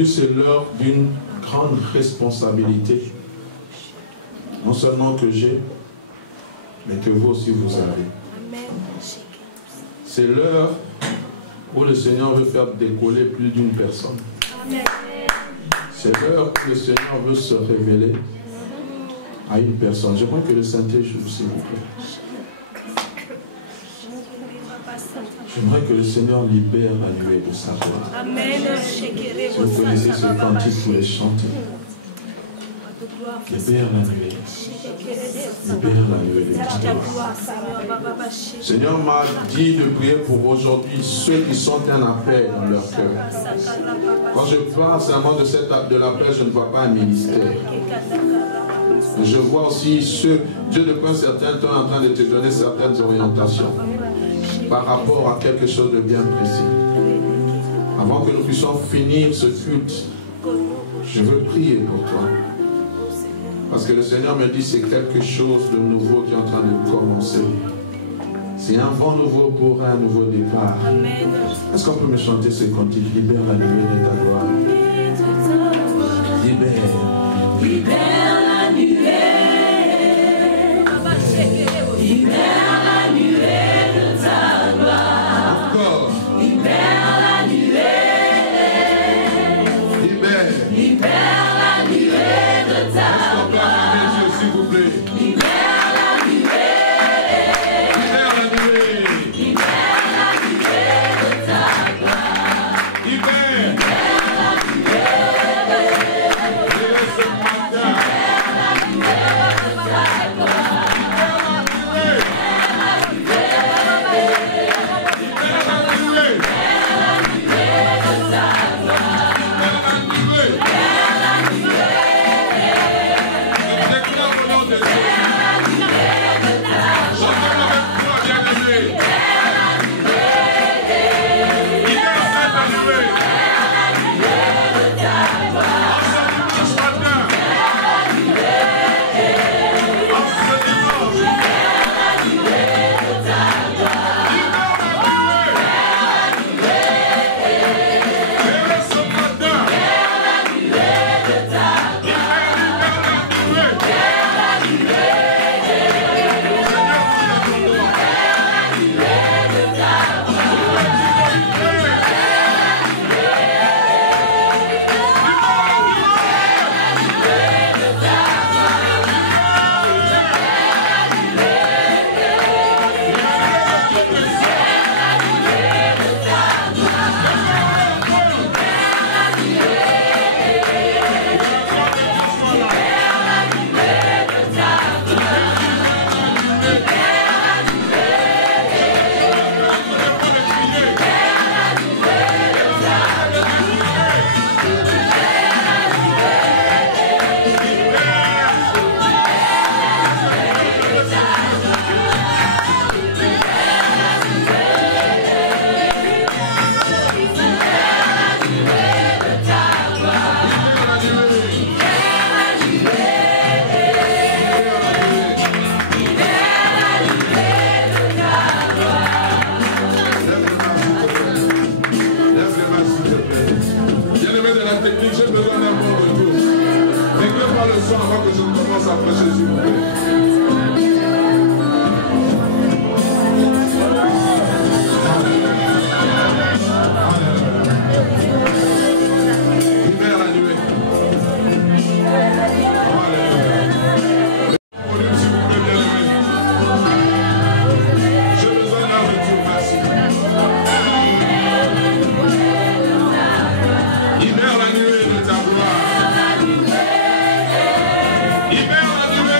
aujourd'hui, c'est l'heure d'une grande responsabilité. Non seulement que j'ai, mais que vous aussi vous avez. C'est l'heure où le Seigneur veut faire décoller plus d'une personne. C'est l'heure où le Seigneur veut se révéler à une personne. J'aimerais que le Saint-Esprit joue, s'il vous plaît. J'aimerais que le Seigneur libère la nuée de sa gloire. Amen. Si vous connaissez ce cantique, vous les chantez. Libère la nuée. Libère la nuée de ta gloire. Seigneur m'a dit de prier pour aujourd'hui ceux qui sont un appel dans leur cœur. Quand je parle seulement de l'appel, je ne vois pas un ministère. Je vois aussi ceux, Dieu depuis un certain temps est en train de te donner certaines orientations par rapport à quelque chose de bien précis. Avant que nous puissions finir ce culte, je veux prier pour toi. Parce que le Seigneur me dit c'est quelque chose de nouveau qui est en train de commencer. C'est un vent nouveau pour un nouveau départ. Est-ce qu'on peut me chanter ce cantique? Libère la nuée de ta gloire. Libère. Libère la nuée. Libère la nuée de ta gloire. Encore. Libère la nuée. Libère. Libère la nuée de ta gloire. S'il vous plaît. Libère la nuée. Libère la nuée. Libère la nuée de ta gloire. Libère. Avant que je commence à prêcher, s'il vous plaît. Libère la nuée. S'il vous plaît, bien-aimé. J'ai besoin d'un retour, merci. Libère la nuée de ta gloire. Libère la nuée.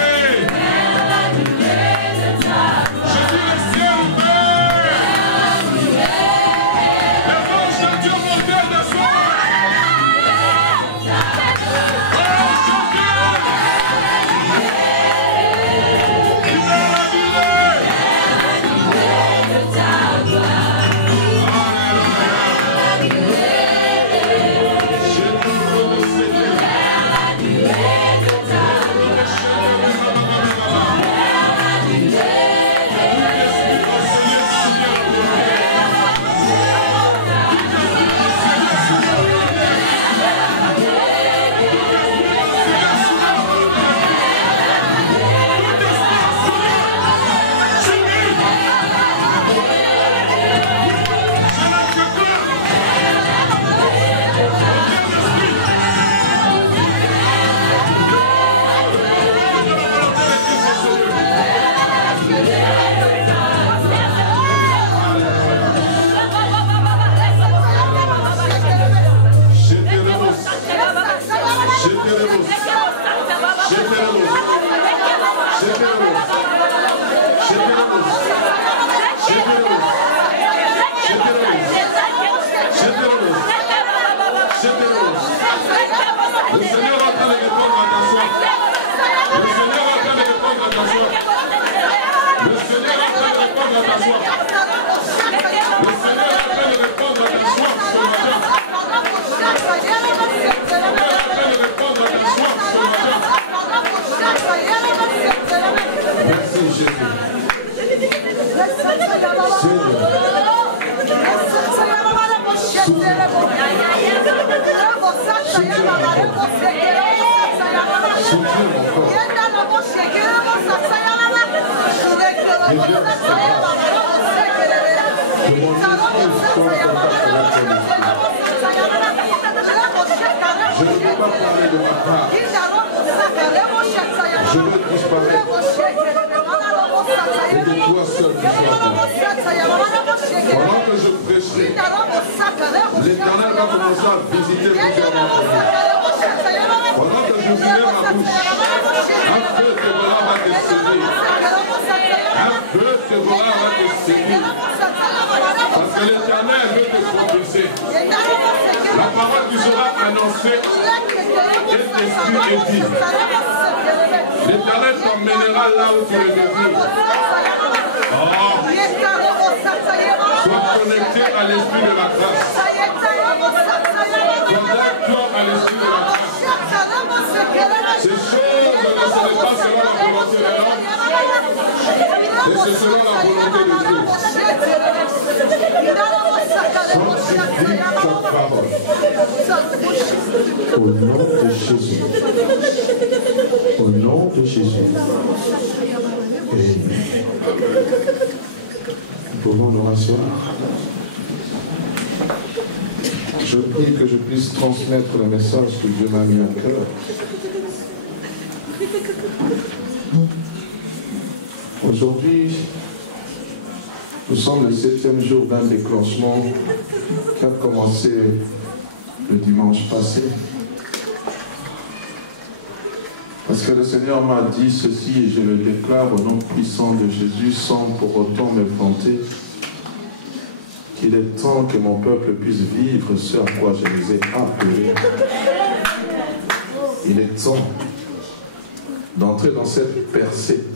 Soutiens mon corps. Je ne veux pas parler de ma part. Je veux disparaître. Et de toi seul qui pendant que je prêcherai, l'Éternel va commencer à visiter plusieurs d'entre vous. Pendant que j'ouvrirai ma bouche, un feu te va te saisir. Un feu te va te saisir. Parce que l'Éternel veut te propulser. La parole qui sera annoncée est esprit et vie. L'Éternel t'emmènera là où tu le désires. Sois connecté à l'esprit de la grâce. Connecte-toi à l'esprit de la grâce. Ces choses ne sont pas selon la volonté de l'homme, mais c'est selon la volonté de Dieu. Sanctifie ta parole. Au nom de Jésus. Au nom de Jésus. Amen. Nous pouvons nous rasseoir. Je prie que je puisse transmettre le message que Dieu m'a mis à cœur. Aujourd'hui, nous sommes le 7e jour d'un déclenchement qui a commencé le dimanche passé. Parce que le Seigneur m'a dit ceci et je le déclare au nom puissant de Jésus sans pour autant me vanter, qu'il est temps que mon peuple puisse vivre ce à quoi je les ai appelés. Il est temps d'entrer dans cette percée.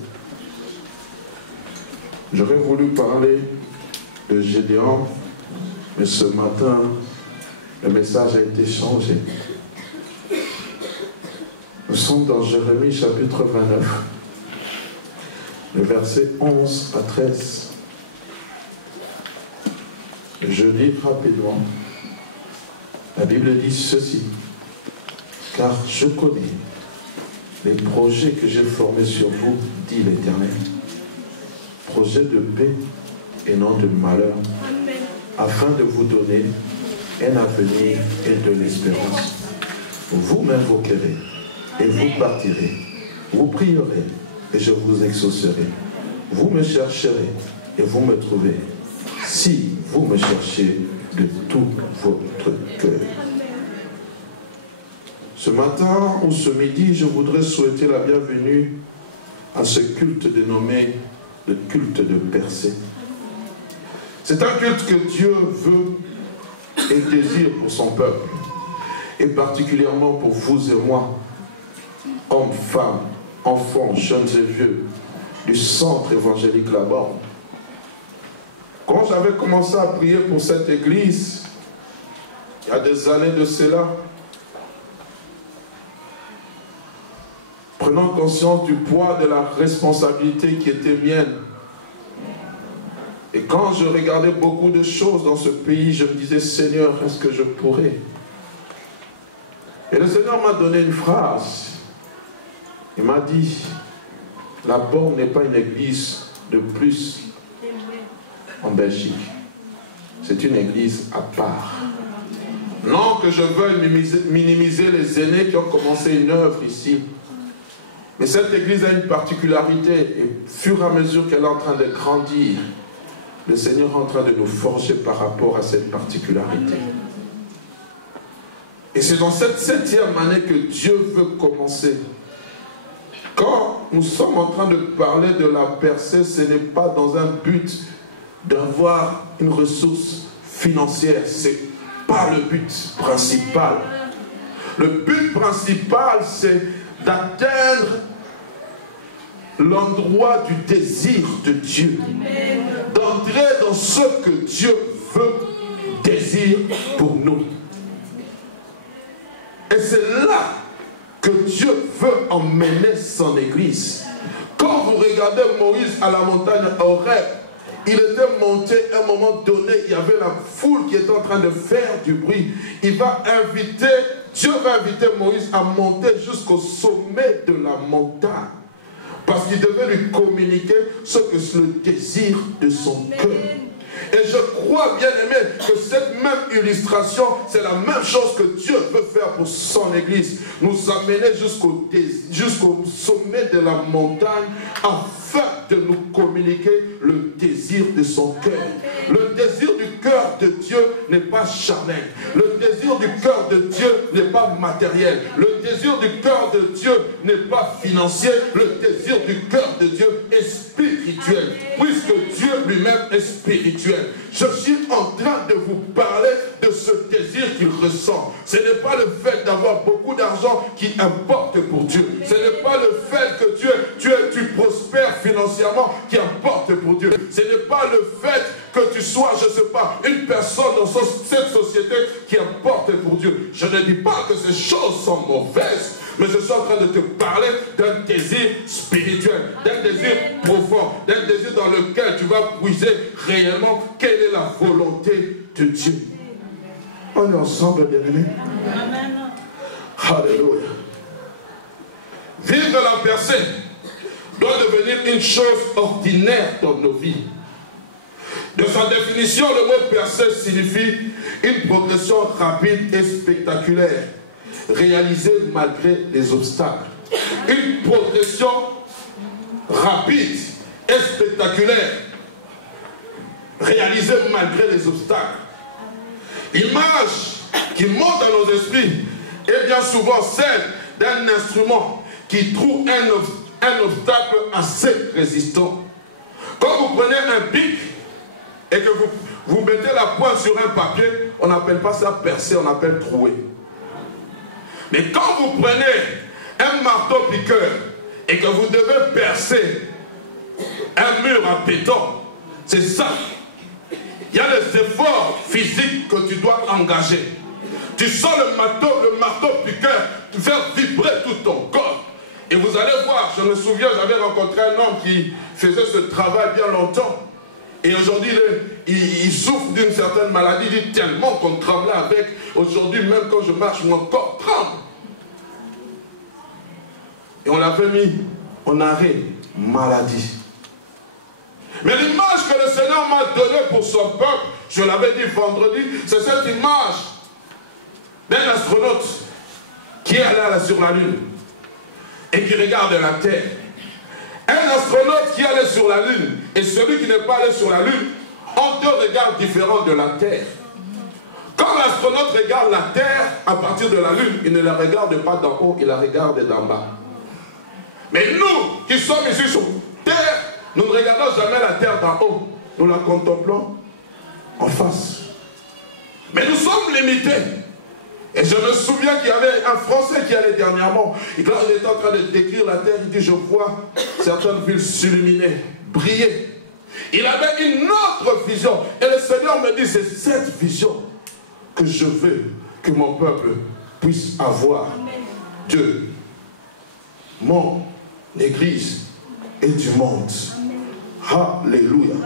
J'aurais voulu parler de Gédéon, mais ce matin, le message a été changé. Nous sommes dans Jérémie chapitre 29, le verset 11 à 13. Je lis rapidement. La Bible dit ceci. Car je connais les projets que j'ai formés sur vous, dit l'Éternel. Projets de paix et non de malheur, afin de vous donner un avenir et de l'espérance. Vous m'invoquerez et vous partirez. Vous prierez et je vous exaucerai. Vous me chercherez et vous me trouverez. Si vous me cherchez de tout votre cœur. Ce matin ou ce midi, je voudrais souhaiter la bienvenue à ce culte dénommé le culte de percée. C'est un culte que Dieu veut et désire pour son peuple, et particulièrement pour vous et moi, hommes, femmes, enfants, jeunes et vieux, du centre évangélique là-bas. Quand j'avais commencé à prier pour cette église, il y a des années de cela, prenant conscience du poids de la responsabilité qui était mienne. Et quand je regardais beaucoup de choses dans ce pays, je me disais, Seigneur, est-ce que je pourrais? Et le Seigneur m'a donné une phrase. Il m'a dit, la borne n'est pas une église de plus en Belgique. C'est une église à part. Non que je veuille minimiser les aînés qui ont commencé une œuvre ici. Mais cette église a une particularité, et au fur et à mesure qu'elle est en train de grandir, le Seigneur est en train de nous forger par rapport à cette particularité. Et c'est dans cette 7e année que Dieu veut commencer. Quand nous sommes en train de parler de la percée, ce n'est pas dans un but d'avoir une ressource financière. Ce n'est pas le but principal. Le but principal, c'est d'atteindre l'endroit du désir de Dieu. D'entrer dans ce que Dieu veut, désire pour nous. Et c'est là que Dieu veut emmener son église. Quand vous regardez Moïse à la montagne Horeb, il était monté à un moment donné, il y avait la foule qui était en train de faire du bruit. Il va inviter Dieu va inviter Moïse à monter jusqu'au sommet de la montagne. Parce qu'il devait lui communiquer ce que c'est le désir de son cœur. Et je crois, bien aimé, que cette même illustration, c'est la même chose que Dieu veut faire pour son Église. Nous amener jusqu'au sommet de la montagne afin de nous communiquer le désir de son cœur. Le désir du cœur de Dieu n'est pas charnel. Le désir du cœur de Dieu n'est pas matériel. Le désir du cœur de Dieu n'est pas financier. Le désir du cœur de Dieu est spirituel. Puisque Dieu lui-même est spirituel. Je suis en train de vous parler de ce désir qu'il ressent. Ce n'est pas le fait d'avoir beaucoup d'argent qui importe pour Dieu. Ce n'est pas le fait que tu prospères financièrement qui importe pour Dieu. Ce n'est pas le fait que tu sois, je ne sais pas, une personne dans cette société qui importe pour Dieu. Je ne dis pas que ces choses sont mauvaises, mais je suis en train de te parler d'un désir spirituel, d'un désir profond, d'un désir dans lequel tu vas puiser réellement quelle est la volonté de Dieu. On est ensemble, bien-aimés. Alléluia. Vivre la percée doit devenir une chose ordinaire dans nos vies. De sa définition, le mot percée signifie une progression rapide et spectaculaire, réalisée malgré les obstacles. Une progression rapide et spectaculaire, réalisée malgré les obstacles. L'image qui monte à nos esprits est bien souvent celle d'un instrument qui trouve un obstacle assez résistant. Quand vous prenez un pic et que vous mettez la pointe sur un papier, on n'appelle pas ça percer, on appelle trouer. Mais quand vous prenez un marteau piqueur et que vous devez percer un mur en béton, c'est ça. Il y a des efforts physiques que tu dois engager. Tu sens le marteau piqueur faire vibrer tout ton corps. Et vous allez voir, je me souviens, j'avais rencontré un homme qui faisait ce travail bien longtemps. Et aujourd'hui, il souffre d'une certaine maladie. Il dit tellement qu'on tremblait avec. Aujourd'hui, même quand je marche, mon corps tremble. Et on l'avait mis en arrêt maladie. Mais l'image que le Seigneur m'a donnée pour son peuple, je l'avais dit vendredi, c'est cette image d'un astronaute qui est allé sur la Lune et qui regarde la Terre. Un astronaute qui est allé sur la Lune et celui qui n'est pas allé sur la Lune ont deux regards différents de la Terre. Quand l'astronaute regarde la Terre à partir de la Lune, il ne la regarde pas d'en haut, il la regarde d'en bas. Mais nous qui sommes ici sur Terre, nous ne regardons jamais la Terre d'en haut, nous la contemplons en face. Mais nous sommes limités. Et je me souviens qu'il y avait un Français qui allait dernièrement, et quand il était en train de décrire la Terre, il dit, je vois certaines villes s'illuminer, briller. Il avait une autre vision. Et le Seigneur me dit, c'est cette vision que je veux que mon peuple puisse avoir de mon Église et du monde. Alléluia.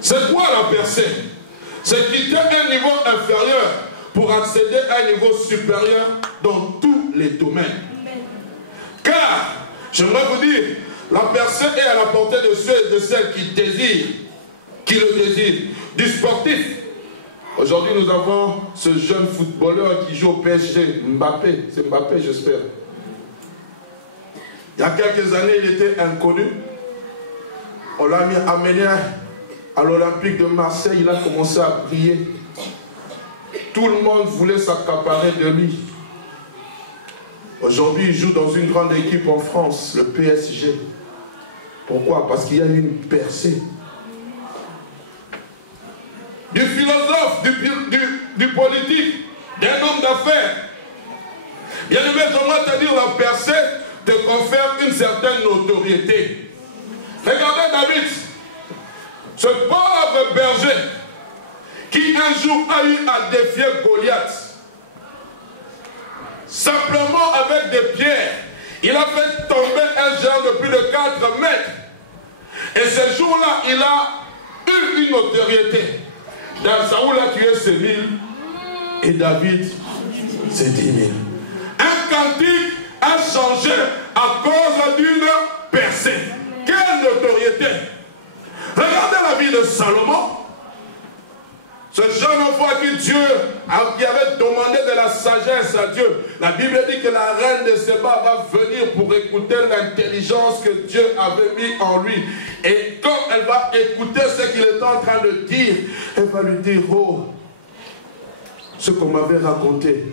C'est quoi la percée? C'est quitter un niveau inférieur pour accéder à un niveau supérieur dans tous les domaines. Car, j'aimerais vous dire, la percée est à la portée de ceux et de celles qui désirent, qui le désirent. Du sportif. Aujourd'hui, nous avons ce jeune footballeur qui joue au PSG, Mbappé. C'est Mbappé, j'espère. Il y a quelques années, il était inconnu. On l'a amené à l'Olympique de Marseille, il a commencé à briller. Tout le monde voulait s'accaparer de lui. Aujourd'hui, il joue dans une grande équipe en France, le PSG. Pourquoi? Parce qu'il y a eu une percée. Du philosophe, du politique, d'un homme d'affaires. Bien aimé, j'aimerais te dire, la percée te confère une certaine notoriété. Regardez David, ce pauvre berger qui un jour a eu à défier Goliath. Simplement avec des pierres, il a fait tomber un géant de plus de 4 mètres. Et ce jour-là, il a eu une notoriété. Saoul a tué Séville et David C'est 10 000. Un cantique a changé à cause d'une percée. Quelle notoriété! Regardez la vie de Salomon. Ce jeune enfant à qui Dieu avait demandé de la sagesse à Dieu. La Bible dit que la reine de Séba va venir pour écouter l'intelligence que Dieu avait mis en lui. Et quand elle va écouter ce qu'il est en train de dire, elle va lui dire, oh, ce qu'on m'avait raconté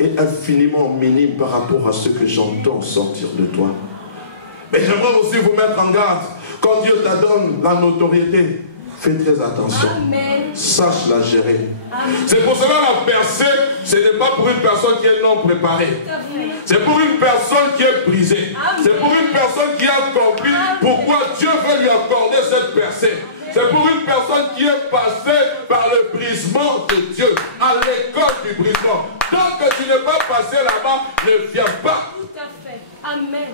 est infiniment minime par rapport à ce que j'entends sortir de toi. Mais j'aimerais aussi vous mettre en garde. Quand Dieu te donne la notoriété, fais très attention. Amen. Sache la gérer. C'est pour cela la percée, ce n'est pas pour une personne qui est non préparée. C'est pour une personne qui est brisée. C'est pour une personne qui a compris pourquoi Dieu veut lui accorder cette percée. C'est pour une personne qui est passée par le brisement de Dieu, à l'école du brisement. Tant que tu n'es pas passé là-bas, ne viens pas. Tout à fait. Amen.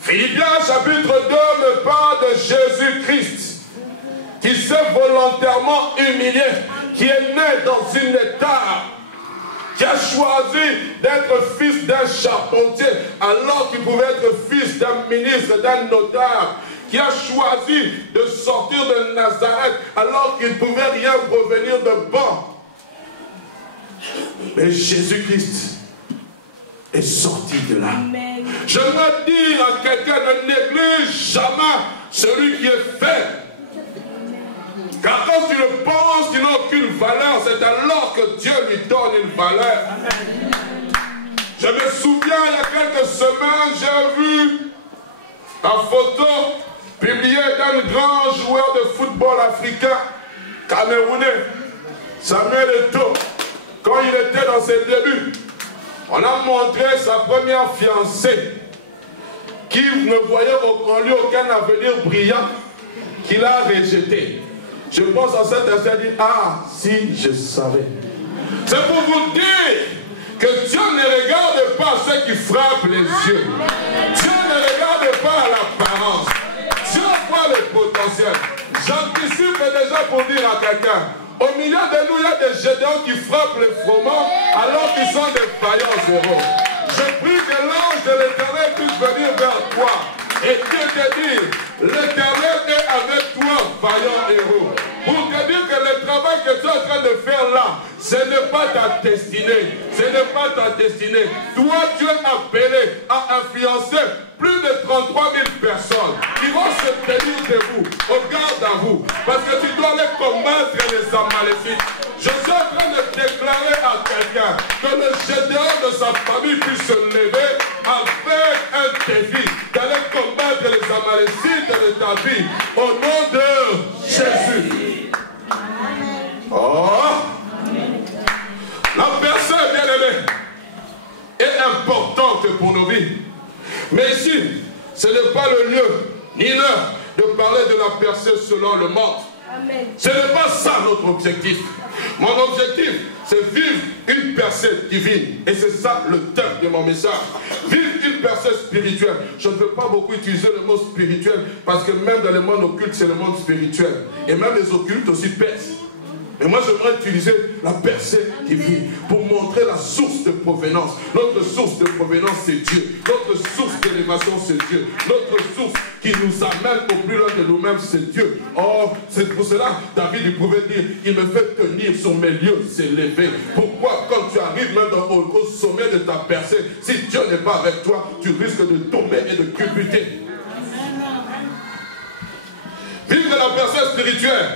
Philippiens chapitre 2 me parle de Jésus-Christ, qui s'est volontairement humilié, qui est né dans une état, qui a choisi d'être fils d'un charpentier, alors qu'il pouvait être fils d'un ministre, d'un notaire, qui a choisi de sortir de Nazareth, alors qu'il ne pouvait rien provenir de bon. Mais Jésus-Christ est sorti de là. Amen. J'aimerais dire à quelqu'un, ne néglige jamais celui qui est faible. Car quand tu le penses, tu n'as aucune valeur, c'est alors que Dieu lui donne une valeur. Je me souviens, il y a quelques semaines, j'ai vu une photo publiée d'un grand joueur de football africain, camerounais, Samuel Eto'o. Quand il était dans ses débuts, on a montré sa première fiancée, qui ne voyait en lui aucun avenir brillant, qu'il a rejeté. Je pense à cet instant, dit, ah, si je savais. C'est pour vous dire que Dieu ne regarde pas ceux qui frappent les yeux. Dieu ne regarde pas l'apparence. Dieu voit le potentiel. J'anticipe déjà pour dire à quelqu'un, au milieu de nous, il y a des Gédéons qui frappent les froment alors qu'ils sont des vaillants héros. Je prie que l'ange de l'Éternel puisse venir vers toi. Et Dieu te dit, l'Éternel est avec toi, vaillant héros. Pour te dire que le travail que tu es en train de faire là, ce n'est pas ta destinée. Ce n'est pas ta destinée. Toi, tu es appelé à influencer plus de 33 000 personnes qui vont se tenir debout. Regarde à vous. Parce que tu dois aller combattre les Amalécites. Je suis en train de déclarer à quelqu'un que le Gédéon de sa famille puisse se lever avec un défi d'aller combattre les Amalécites de ta vie au nom de Jésus. Oh! La personne bien-aimée est importante pour nos vies. Mais ici, ce n'est pas le lieu ni l'heure de parler de la percée selon le monde. Amen. Ce n'est pas ça notre objectif. Mon objectif, c'est vivre une percée divine. Et c'est ça le thème de mon message. Vivre une percée spirituelle. Je ne veux pas beaucoup utiliser le mot spirituel parce que même dans le monde occulte, c'est le monde spirituel. Et même les occultes aussi percent. Et moi, j'aimerais utiliser la percée divine pour montrer la source de provenance. Notre source de provenance, c'est Dieu. Notre source d'élévation, c'est Dieu. Notre source qui nous amène au plus loin de nous-mêmes, c'est Dieu. Or, c'est pour cela, David, il pouvait dire, il me fait tenir sur mes lieux s'élever. Pourquoi, quand tu arrives même au sommet de ta percée, si Dieu n'est pas avec toi, tu risques de tomber et de culbuter. Vivre la percée spirituelle,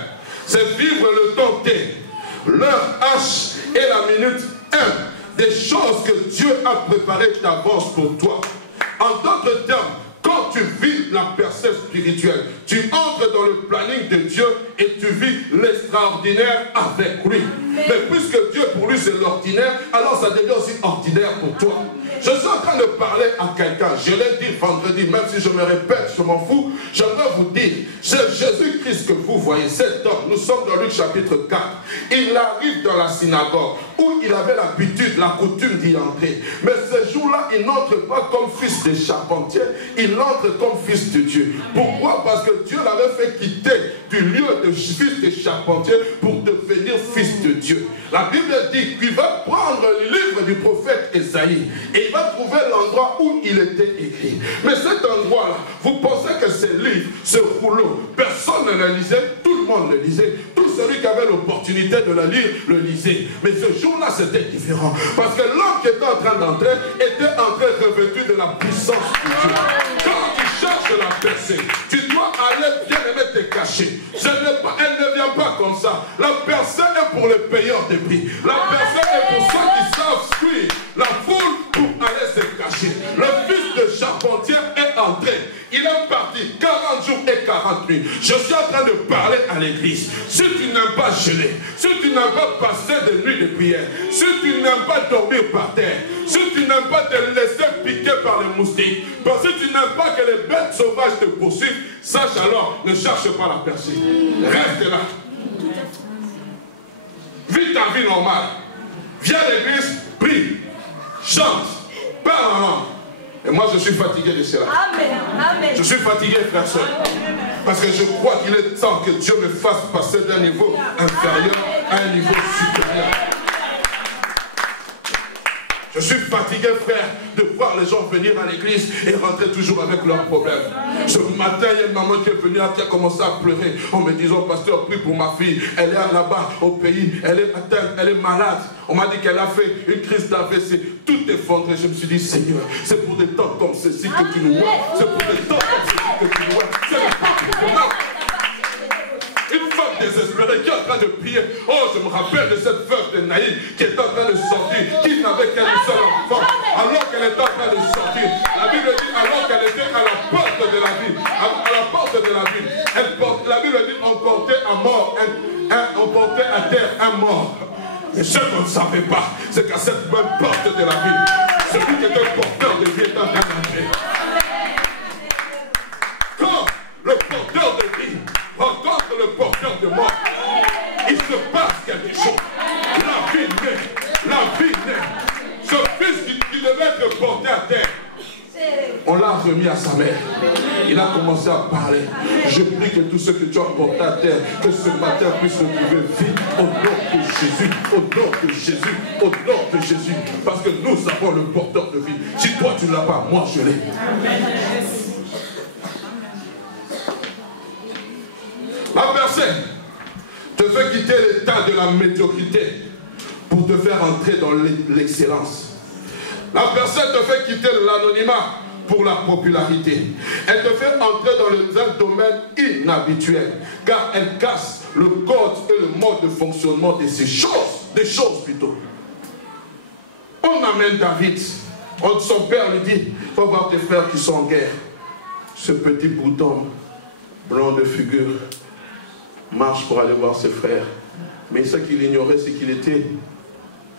c'est vivre le temps T, l'heure H et la minute 1 des choses que Dieu a préparées d'avance pour toi. En d'autres termes, quand tu vis la percée spirituelle, tu entres dans le planning de Dieu et tu vis l'extraordinaire avec lui. Mais puisque Dieu pour lui c'est l'ordinaire, alors ça devient aussi ordinaire pour toi. Je suis en train de parler à quelqu'un, je l'ai dit vendredi, même si je me répète, je m'en fous, j'aimerais vous dire, c'est Jésus-Christ que vous voyez, cet homme, nous sommes dans Luc chapitre 4, il arrive dans la synagogue, où il avait l'habitude, la coutume d'y entrer, mais ce jour-là, il n'entre pas comme fils de charpentier, il entre comme fils de Dieu. Pourquoi? Parce que Dieu l'avait fait quitter du lieu de fils de charpentier pour devenir fils de Dieu. La Bible dit qu'il va prendre le livre du prophète Esaïe et il va trouver l'endroit où il était écrit. Mais cet endroit-là, vous pensez que ce livre, ce rouleau, personne ne le lisait, tout le monde le lisait. Tout celui qui avait l'opportunité de le lire, le lisait. Mais ce jour-là, c'était différent. Parce que l'homme qui était en train d'entrer était entré revêtu de la puissance de Dieu. Quand tu cherches la percée, tu dois aller bien aimer te cacher. Elle ne vient pas comme ça. La percée est pour les payeurs de prix. La percée est pour ceux qui savent fuir la foule pour aller se cacher. Le fils de charpentier est entré. Il est parti 40 jours et 40 nuits. Je suis en train de parler à l'église. Si tu n'aimes pas geler, si tu n'aimes pas passer des nuits de prière, si tu n'aimes pas dormir par terre, si tu n'aimes pas te laisser piquer par les moustiques, parce que tu n'aimes pas que les bêtes sauvages te poursuivent, sache alors, ne cherche pas la percée. Reste là. Vis ta vie normale. Viens à l'église, prie, chante, parle en langue. Et moi, je suis fatigué de cela. Amen. Amen. Je suis fatigué, frère et soeur. Parce que je crois qu'il est temps que Dieu me fasse passer d'un niveau inférieur à un niveau supérieur. Je suis fatigué, frère, de voir les gens venir à l'église et rentrer toujours avec leurs problèmes. Ce matin, il y a une maman qui est venue, qui a commencé à pleurer en me disant, pasteur, prie pour ma fille. Elle est là-bas au pays, elle est atteinte, elle est malade. On m'a dit qu'elle a fait une crise d'AVC. Tout effondré. Je me suis dit, Seigneur, c'est pour des temps comme ceci que tu nous vois. C'est pour des temps comme ceci que tu nous vois. C'est la partie. Une femme désespérée qui est en train de prier. Oh, je me rappelle de cette veuve de Naïm qui est en train de sortir, qui n'avait qu'un seul enfant, alors qu'elle était en train de sortir. La Bible dit, alors qu'elle était à la porte de la ville, à la porte de la ville, la Bible dit, on portait à mort, on portait à terre un mort. Et ce qu'on ne savait pas, c'est qu'à cette même porte de la ville, celui qui était porteur de vie est en train d'entrer. Quand le porteur de vie rencontre le porteur de mort, il se passe quelque chose. La vie naît. La vie naît. Ce fils qui devait être porté à terre, on l'a remis à sa mère. Il a commencé à parler. Je prie que tout ce que tu as porté à terre, que ce matin puisse se trouver vite au nom de Jésus, au nom de Jésus, au nom de Jésus. Parce que nous avons le porteur de vie. Si toi tu ne l'as pas, moi je l'ai. La personne te fait quitter l'état de la médiocrité pour te faire entrer dans l'excellence. La personne te fait quitter l'anonymat pour la popularité. Elle te fait entrer dans un domaine inhabituel, car elle casse le code et le mode de fonctionnement de ces choses, des choses plutôt. On amène David, son père lui dit, il faut voir tes frères qui sont en guerre. Ce petit bouton blanc de figure marche pour aller voir ses frères. Mais ce qu'il ignorait, c'est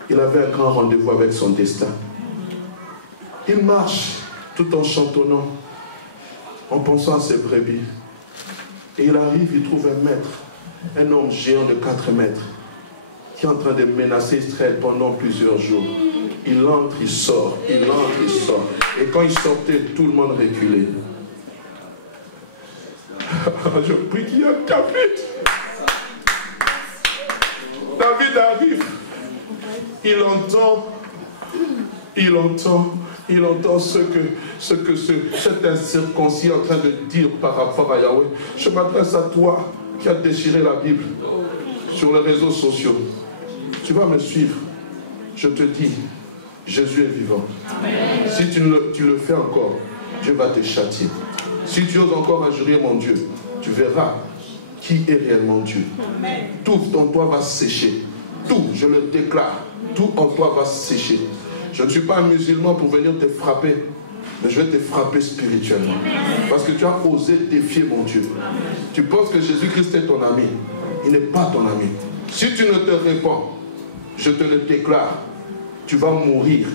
il avait un grand rendez-vous avec son destin. Il marche tout en chantonnant, en pensant à ses brebis. Et il arrive, il trouve un maître, un homme géant de 4 mètres, qui est en train de menacer Israël pendant plusieurs jours. Il entre, il sort, il entre, il sort. Et quand il sortait, tout le monde reculait. Je prie qu'il y ait David. David arrive. Il entend ce que cet incirconcis est en train de dire par rapport à Yahweh. Je m'adresse à toi qui as déchiré la Bible sur les réseaux sociaux. Tu vas me suivre. Je te dis, Jésus est vivant. Amen. Si tu le fais encore, Dieu va te châtier. Si tu oses encore injurier mon Dieu, tu verras qui est réellement Dieu. Amen. Tout en toi va sécher. Tout, je le déclare, tout en toi va sécher. Je ne suis pas un musulman pour venir te frapper, mais je vais te frapper spirituellement. Parce que tu as osé défier mon Dieu. Tu penses que Jésus-Christ est ton ami. Il n'est pas ton ami. Si tu ne te répands, je te le déclare, tu vas mourir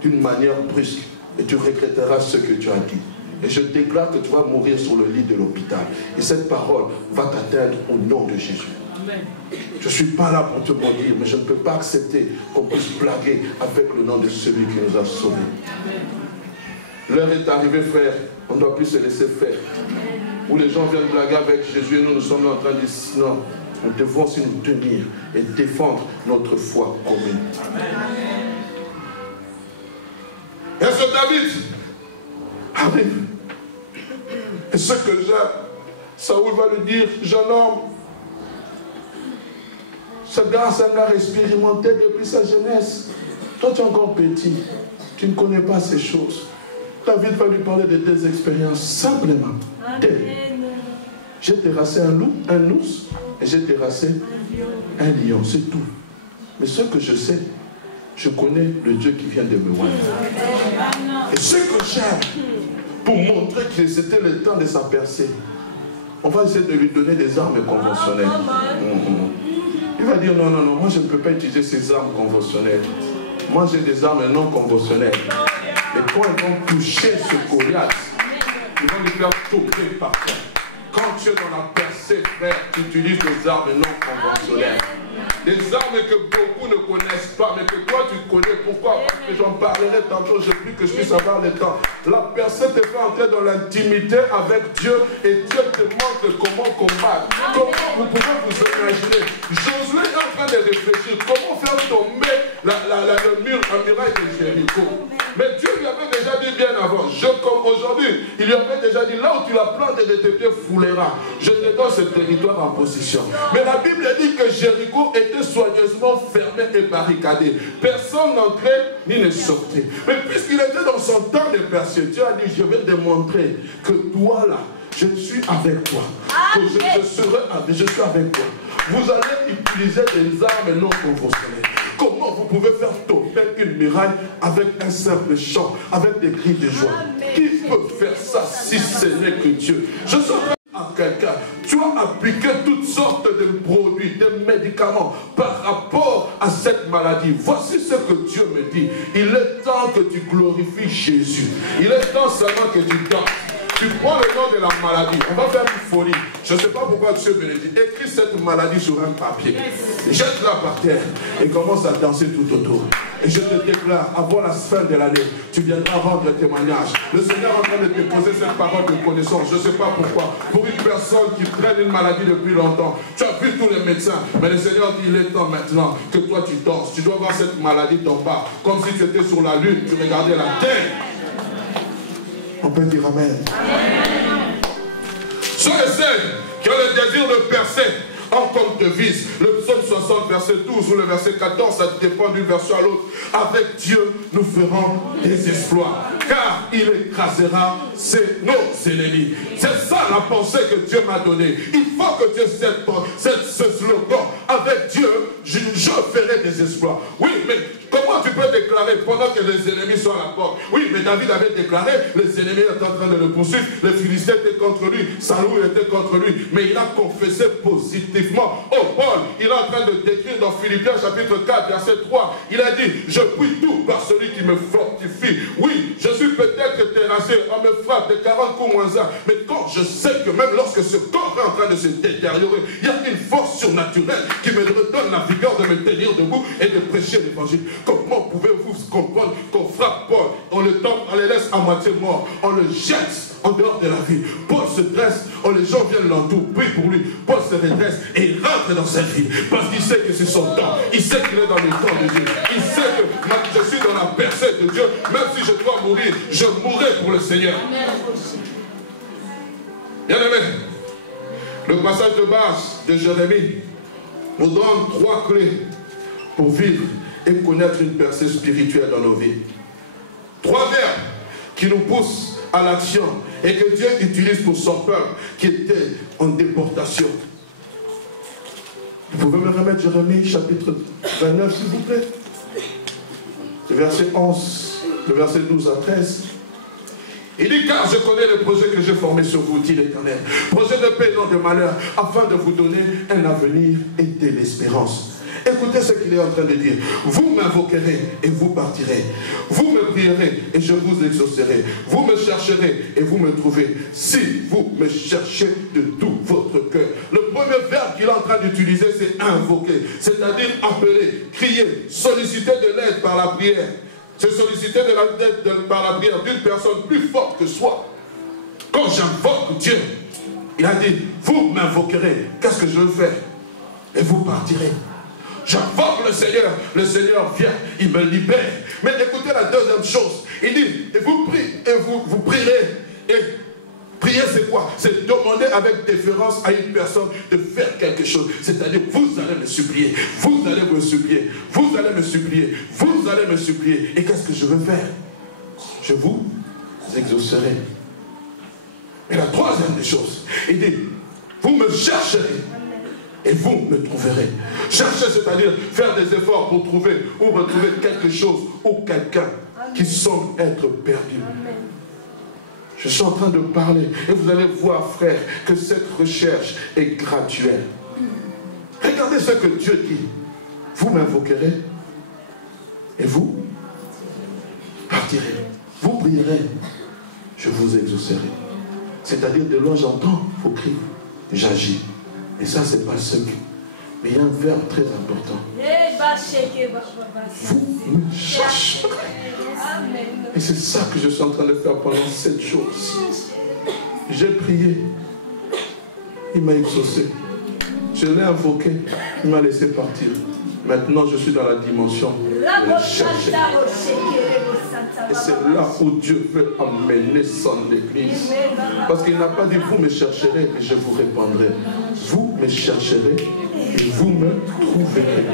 d'une manière brusque et tu regretteras ce que tu as dit. Et je déclare que tu vas mourir sur le lit de l'hôpital. Et cette parole va t'atteindre au nom de Jésus. Je ne suis pas là pour te maudire, mais je ne peux pas accepter qu'on puisse blaguer avec le nom de celui qui nous a sauvés. L'heure est arrivée, frère. On ne doit plus se laisser faire. où les gens viennent blaguer avec Jésus et nous sommes là en train de dire non, nous devons aussi nous tenir et défendre notre foi commune. Et ce David arrive. Et ce que j'aime, Saoul va lui dire, jeune homme, ce gars, c'est un gars expérimenté depuis sa jeunesse. Toi, tu es encore petit. Tu ne connais pas ces choses. David va lui parler de tes expériences simplement. J'ai terrassé un loup, un ours, et j'ai terrassé un lion, c'est tout. Mais ce que je sais, je connais le Dieu qui vient de me voir. Et ce que j'aime, pour montrer que c'était le temps de sa percée, on va essayer de lui donner des armes conventionnelles. Il va dire non, non, non, moi je ne peux pas utiliser ces armes conventionnelles. Moi j'ai des armes non conventionnelles. Et quand ils vont toucher ce Goliath, ils vont lui faire tomber par terre. Quand tu es dans la percée, frère, tu utilises des armes non conventionnelles. Des armes que beaucoup ne connaissent pas, mais que toi tu connais. Pourquoi? Parce que j'en parlerai tantôt, je prie que je puisse avoir le temps. La percée te fait entrer dans l'intimité avec Dieu et Dieu te montre comment combattre. Comment vous pouvez vous imaginer? Josué est en train de réfléchir comment faire tomber le muraille de Jéricho. Mais Dieu lui avait déjà dit bien avant, comme aujourd'hui, il lui avait déjà dit, là où tu la plantes de tes pieds foulera, je te donne ce territoire en possession. Mais la Bible dit que Jéricho était soigneusement fermé et barricadé. Personne n'entrait ni ne sortait. Mais puisqu'il était dans son temps de percée, Dieu a dit, je vais démontrer que toi là, je suis avec toi. Que je suis avec toi. Vous allez utiliser des armes non conventionnelles. Comment vous pouvez faire tomber une muraille avec un simple chant, avec des cris de joie? Qui peut faire ça si ce n'est que Dieu? Je suis à quelqu'un, tu as appliqué toutes sortes de produits, de médicaments par rapport à cette maladie. Voici ce que Dieu me dit. Il est temps que tu glorifies Jésus. Il est temps seulement que tu danses. Tu prends le nom de la maladie, on va faire une folie. Je ne sais pas pourquoi Dieu me le dit. Écris cette maladie sur un papier. Jette-la par terre et commence à danser tout autour. Et je te déclare, avant la fin de l'année, tu viendras rendre témoignage. Le Seigneur est en train de te poser cette parole de connaissance. Je ne sais pas pourquoi. Pour une personne qui traîne une maladie depuis longtemps, tu as vu tous les médecins. Mais le Seigneur dit, il est temps maintenant que toi tu danses. Tu dois voir cette maladie d'en bas. Comme si tu étais sur la lune, tu regardais la terre. On peut dire Amen. Ceux et celles qui ont le désir de percer en compte de vis, le psaume 60, verset 12 ou le verset 14, ça dépend d'une version à l'autre. Avec Dieu, nous ferons des exploits, car il écrasera nos ennemis. C'est ça la pensée que Dieu m'a donnée. Il faut que Dieu ce slogan. Avec Dieu, je ferai des exploits. Oui, mais comment tu peux déclarer pendant que les ennemis sont à la porte? Oui, mais David avait déclaré, les ennemis étaient en train de le poursuivre, les Philistins étaient contre lui, Saül était contre lui, mais il a confessé positivement. Oh, Paul, il est en train de décrire dans Philippiens chapitre 4, verset 3, il a dit, je puis tout par celui qui me fortifie. Oui, je suis peut-être terrassé, on me frappe de 40 coups moins 1, mais quand je sais que même lorsque ce corps est en train de se détériorer, il y a une force surnaturelle qui me redonne la vigueur de me tenir debout et de prêcher l'évangile. Comment pouvez-vous comprendre qu'on frappe Paul, on le laisse à moitié mort, on le jette en dehors de la vie? Paul se dresse, les gens viennent l'entourer, prient pour lui. Paul se redresse et il rentre dans sa vie parce qu'il sait que c'est son temps. Il sait qu'il est dans le temps de Dieu. Il sait que je suis dans la percée de Dieu. Même si je dois mourir, je mourrai pour le Seigneur. Bien aimé, le passage de base de Jérémie nous donne 3 clés pour vivre et connaître une percée spirituelle dans nos vies. 3 verbes qui nous poussent à l'action et que Dieu utilise pour son peuple qui était en déportation. Vous pouvez me remettre Jérémie chapitre 29 s'il vous plaît, le verset 11, le verset 12 à 13. Il dit, car je connais le projet que j'ai formé sur vous, dit l'Éternel, projet de paix, non de malheur, afin de vous donner un avenir et de l'espérance. Écoutez ce qu'il est en train de dire. Vous m'invoquerez et vous partirez. Vous me prierez et je vous exaucerai. Vous me chercherez et vous me trouverez. Si vous me cherchez de tout votre cœur. Le premier verbe qu'il est en train d'utiliser, c'est invoquer. C'est-à-dire appeler, crier, solliciter de l'aide par la prière. C'est solliciter de l'aide par la prière d'une personne plus forte que soi. Quand j'invoque Dieu, Il a dit, vous m'invoquerez. Qu'est-ce que je veux faire? Et vous partirez. J'invoque le Seigneur vient, il me libère. Mais écoutez la deuxième chose. Il dit, et vous priez, et vous prierez. Et prier c'est quoi? C'est demander avec déférence à une personne de faire quelque chose. C'est-à-dire, vous allez me supplier, vous allez me supplier, vous allez me supplier, vous allez me supplier. Et qu'est-ce que je veux faire? Je vous exaucerai. Et la troisième des choses, il dit, vous me chercherez et vous me trouverez. Chercher, c'est-à-dire faire des efforts pour trouver ou retrouver quelque chose ou quelqu'un qui semble être perdu. Je suis en train de parler et vous allez voir, frère, que cette recherche est graduelle. Regardez ce que Dieu dit. Vous m'invoquerez et vous partirez. Vous prierez, je vous exaucerai. C'est-à-dire, de loin j'entends vos cris, j'agis. Et ça, c'est pas le secret. Mais il y a un verbe très important. Vous me chercherez. Et c'est ça que je suis en train de faire pendant 7 jours. J'ai prié. Il m'a exaucé. Je l'ai invoqué. Il m'a laissé partir. Maintenant, je suis dans la dimension de le chercher. Et c'est là où Dieu veut amener son église. Parce qu'il n'a pas dit, vous me chercherez et je vous répondrai. Vous me chercherez et vous me trouverez.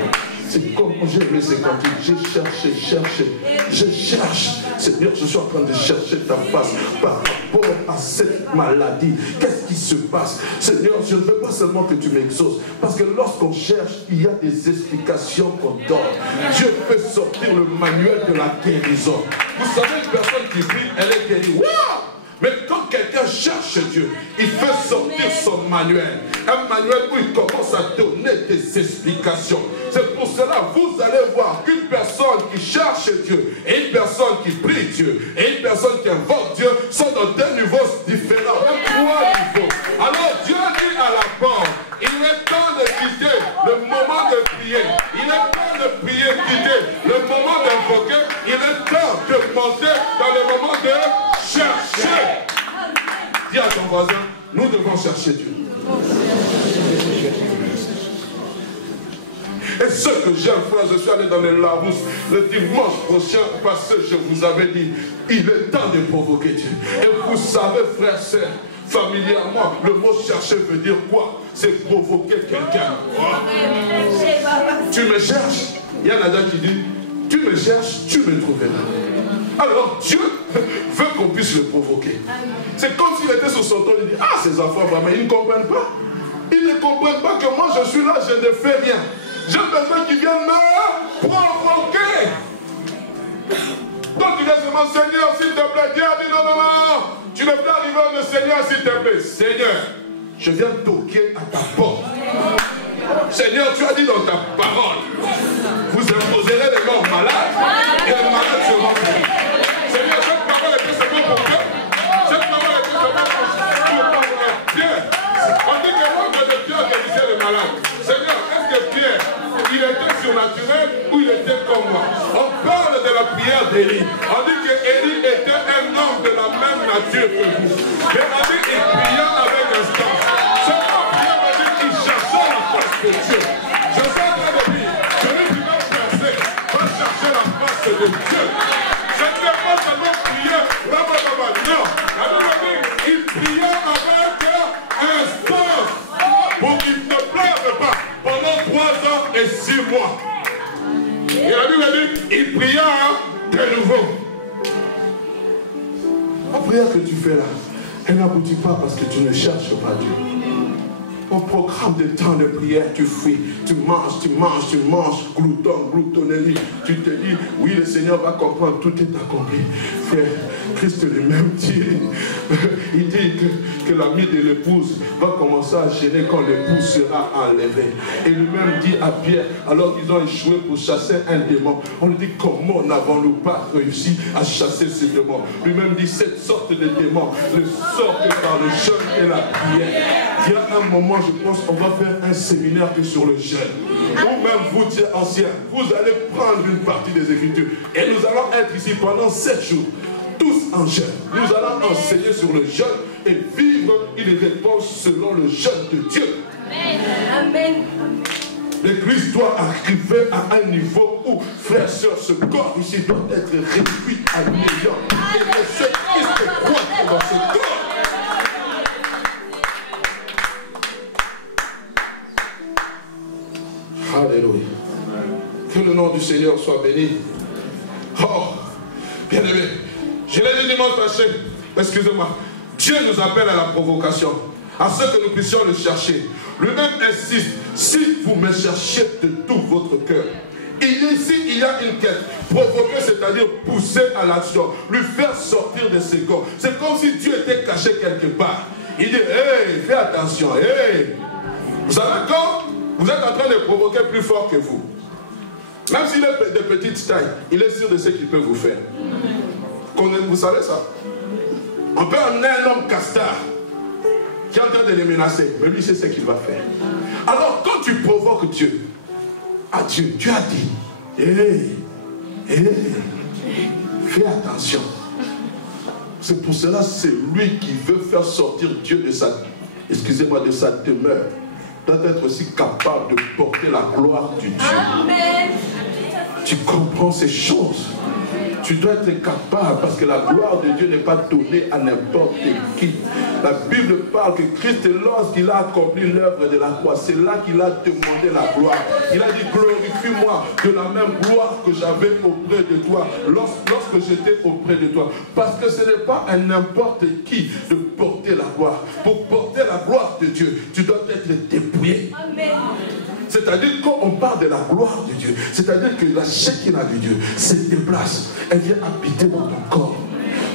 C'est comme j'ai mis ces cantiques. J'ai cherché. Je cherche. Seigneur, je suis en train de chercher ta face par rapport à cette maladie. Qu'est-ce qui se passe? Seigneur, je ne veux pas seulement que tu m'exauces. Parce que lorsqu'on cherche, il y a des explications qu'on donne. Dieu peut sortir le manuel de la guérison. Vous savez, une personne qui prie, elle est guérie. Wow! Mais quand quelqu'un cherche Dieu, il fait sortir son manuel. Un manuel où il commence à donner des explications. C'est pour cela, vous allez voir qu'une personne qui cherche Dieu et une personne qui prie Dieu et une personne qui invoque Dieu sont dans 2 niveaux différents, même 3 niveaux. Alors Dieu dit à la porte, il est temps de quitter le moment de prier. Il est temps de prier, quitter le moment d'invoquer. Il est temps de monter dans le moment de chercher. Dis à ton voisin, nous devons chercher Dieu. Et ce que j'aime, frère, je suis allé dans les Larousse le dimanche prochain parce que je vous avais dit, il est temps de provoquer Dieu. Et vous savez, frère, sœur, familièrement, le mot chercher veut dire quoi? C'est provoquer quelqu'un. Tu me cherches. Il y a Nada qui dit, tu me cherches, tu me trouveras. Alors Dieu veut qu'on puisse le provoquer. C'est comme s'il était sur son dos, il dit, ah, ces enfants, mais ils ne comprennent pas. Ils ne comprennent pas que moi je suis là, je ne fais rien. J'ai besoin qu'ils viennent me provoquer. Donc il dit seulement, Seigneur, s'il te plaît, Dieu a dit non, non, non, tu ne peux arriver au Seigneur, s'il te plaît. Seigneur, je viens toquer à ta porte. Seigneur, tu as dit dans ta parole, vous imposerez les morts malades et les malades seront guéris. Seigneur, cette parole était seulement pour Dieu. Cette parole était seulement pour Pierre. On dit que l'ombre de Pierre guérissait les malades. Seigneur, est-ce que Pierre, il était surnaturel ou il était comme moi? On parle de la prière d'Élie. On dit que Élie était un homme de la même nature que vous. Mais on dit qu'il pria avec instance. Seulement Pierre m'a dit qu'il cherchait la face de Dieu. Je sais en train de dire, celui qui va percer va chercher la face de Dieu. Je ne vais pas seulement prier, non. La Bible dit, il pria avec instance pour qu'il ne pleuve pas pendant 3 ans et 6 mois. Et la Bible dit, il pria de nouveau. La prière que tu fais là, elle n'aboutit pas parce que tu ne cherches pas Dieu. On programme des temps de prière, tu fuis, tu manges, gloutonnerie. Tu te dis, oui, le Seigneur va comprendre, tout est accompli. Frère, Christ lui-même dit, il dit que l'ami de l'épouse va commencer à gêner quand l'épouse sera enlevée. Et lui-même dit à Pierre, alors qu'ils ont échoué pour chasser un démon, on lui dit, comment n'avons-nous pas réussi à chasser ce démon? Lui-même dit, cette sorte de démon ne sort que par le jeûne et la prière. Il y a un moment, je pense qu'on va faire un séminaire que sur le jeûne. Ou même vous, anciens, vous allez prendre une partie des Écritures. Et nous allons être ici pendant 7 jours. Tous en jeûne. Nous allons enseigner sur le jeûne et vivre une réponse selon le jeûne de Dieu. Amen. L'Église doit arriver à un niveau où, frères et sœurs, ce corps ici doit être réduit à néant. Et laisser Christ croître dans ce corps. Alléluia. Que le nom du Seigneur soit béni. Oh, bien aimé, je l'ai dit dimanche passé, excusez-moi, Dieu nous appelle à la provocation, à ce que nous puissions le chercher. Lui-même insiste, si vous me cherchez de tout votre cœur. Ici, il y a une quête. Provoquer, c'est-à-dire pousser à l'action, lui faire sortir de ses corps. C'est comme si Dieu était caché quelque part. Il dit, hey, fais attention, hey. Vous savez quand vous êtes en train de provoquer plus fort que vous, même s'il est de petite taille, il est sûr de ce qu'il peut vous faire. Vous savez ça? On peut emmener un homme castard qui est en train de les menacer, mais lui sait ce qu'il va faire. Alors quand tu provoques Dieu, à Dieu, tu as dit, fais attention. C'est pour cela, c'est lui qui veut faire sortir Dieu de sa, excusez-moi, de sa demeure. Doit être aussi capable de porter la gloire du Dieu. Amen. Tu comprends ces choses. Tu dois être capable, parce que la gloire de Dieu n'est pas donnée à n'importe qui. La Bible parle que Christ, lorsqu'il a accompli l'œuvre de la croix, c'est là qu'il a demandé la gloire. Il a dit, glorifie-moi de la même gloire que j'avais auprès de toi, lorsque j'étais auprès de toi. Parce que ce n'est pas à n'importe qui de porter la gloire. Pour porter la gloire de Dieu, tu dois être dépouillé. Amen. C'est-à-dire quand on parle de la gloire de Dieu, c'est-à-dire que la Shekinah de Dieu se déplace, elle vient habiter dans ton corps.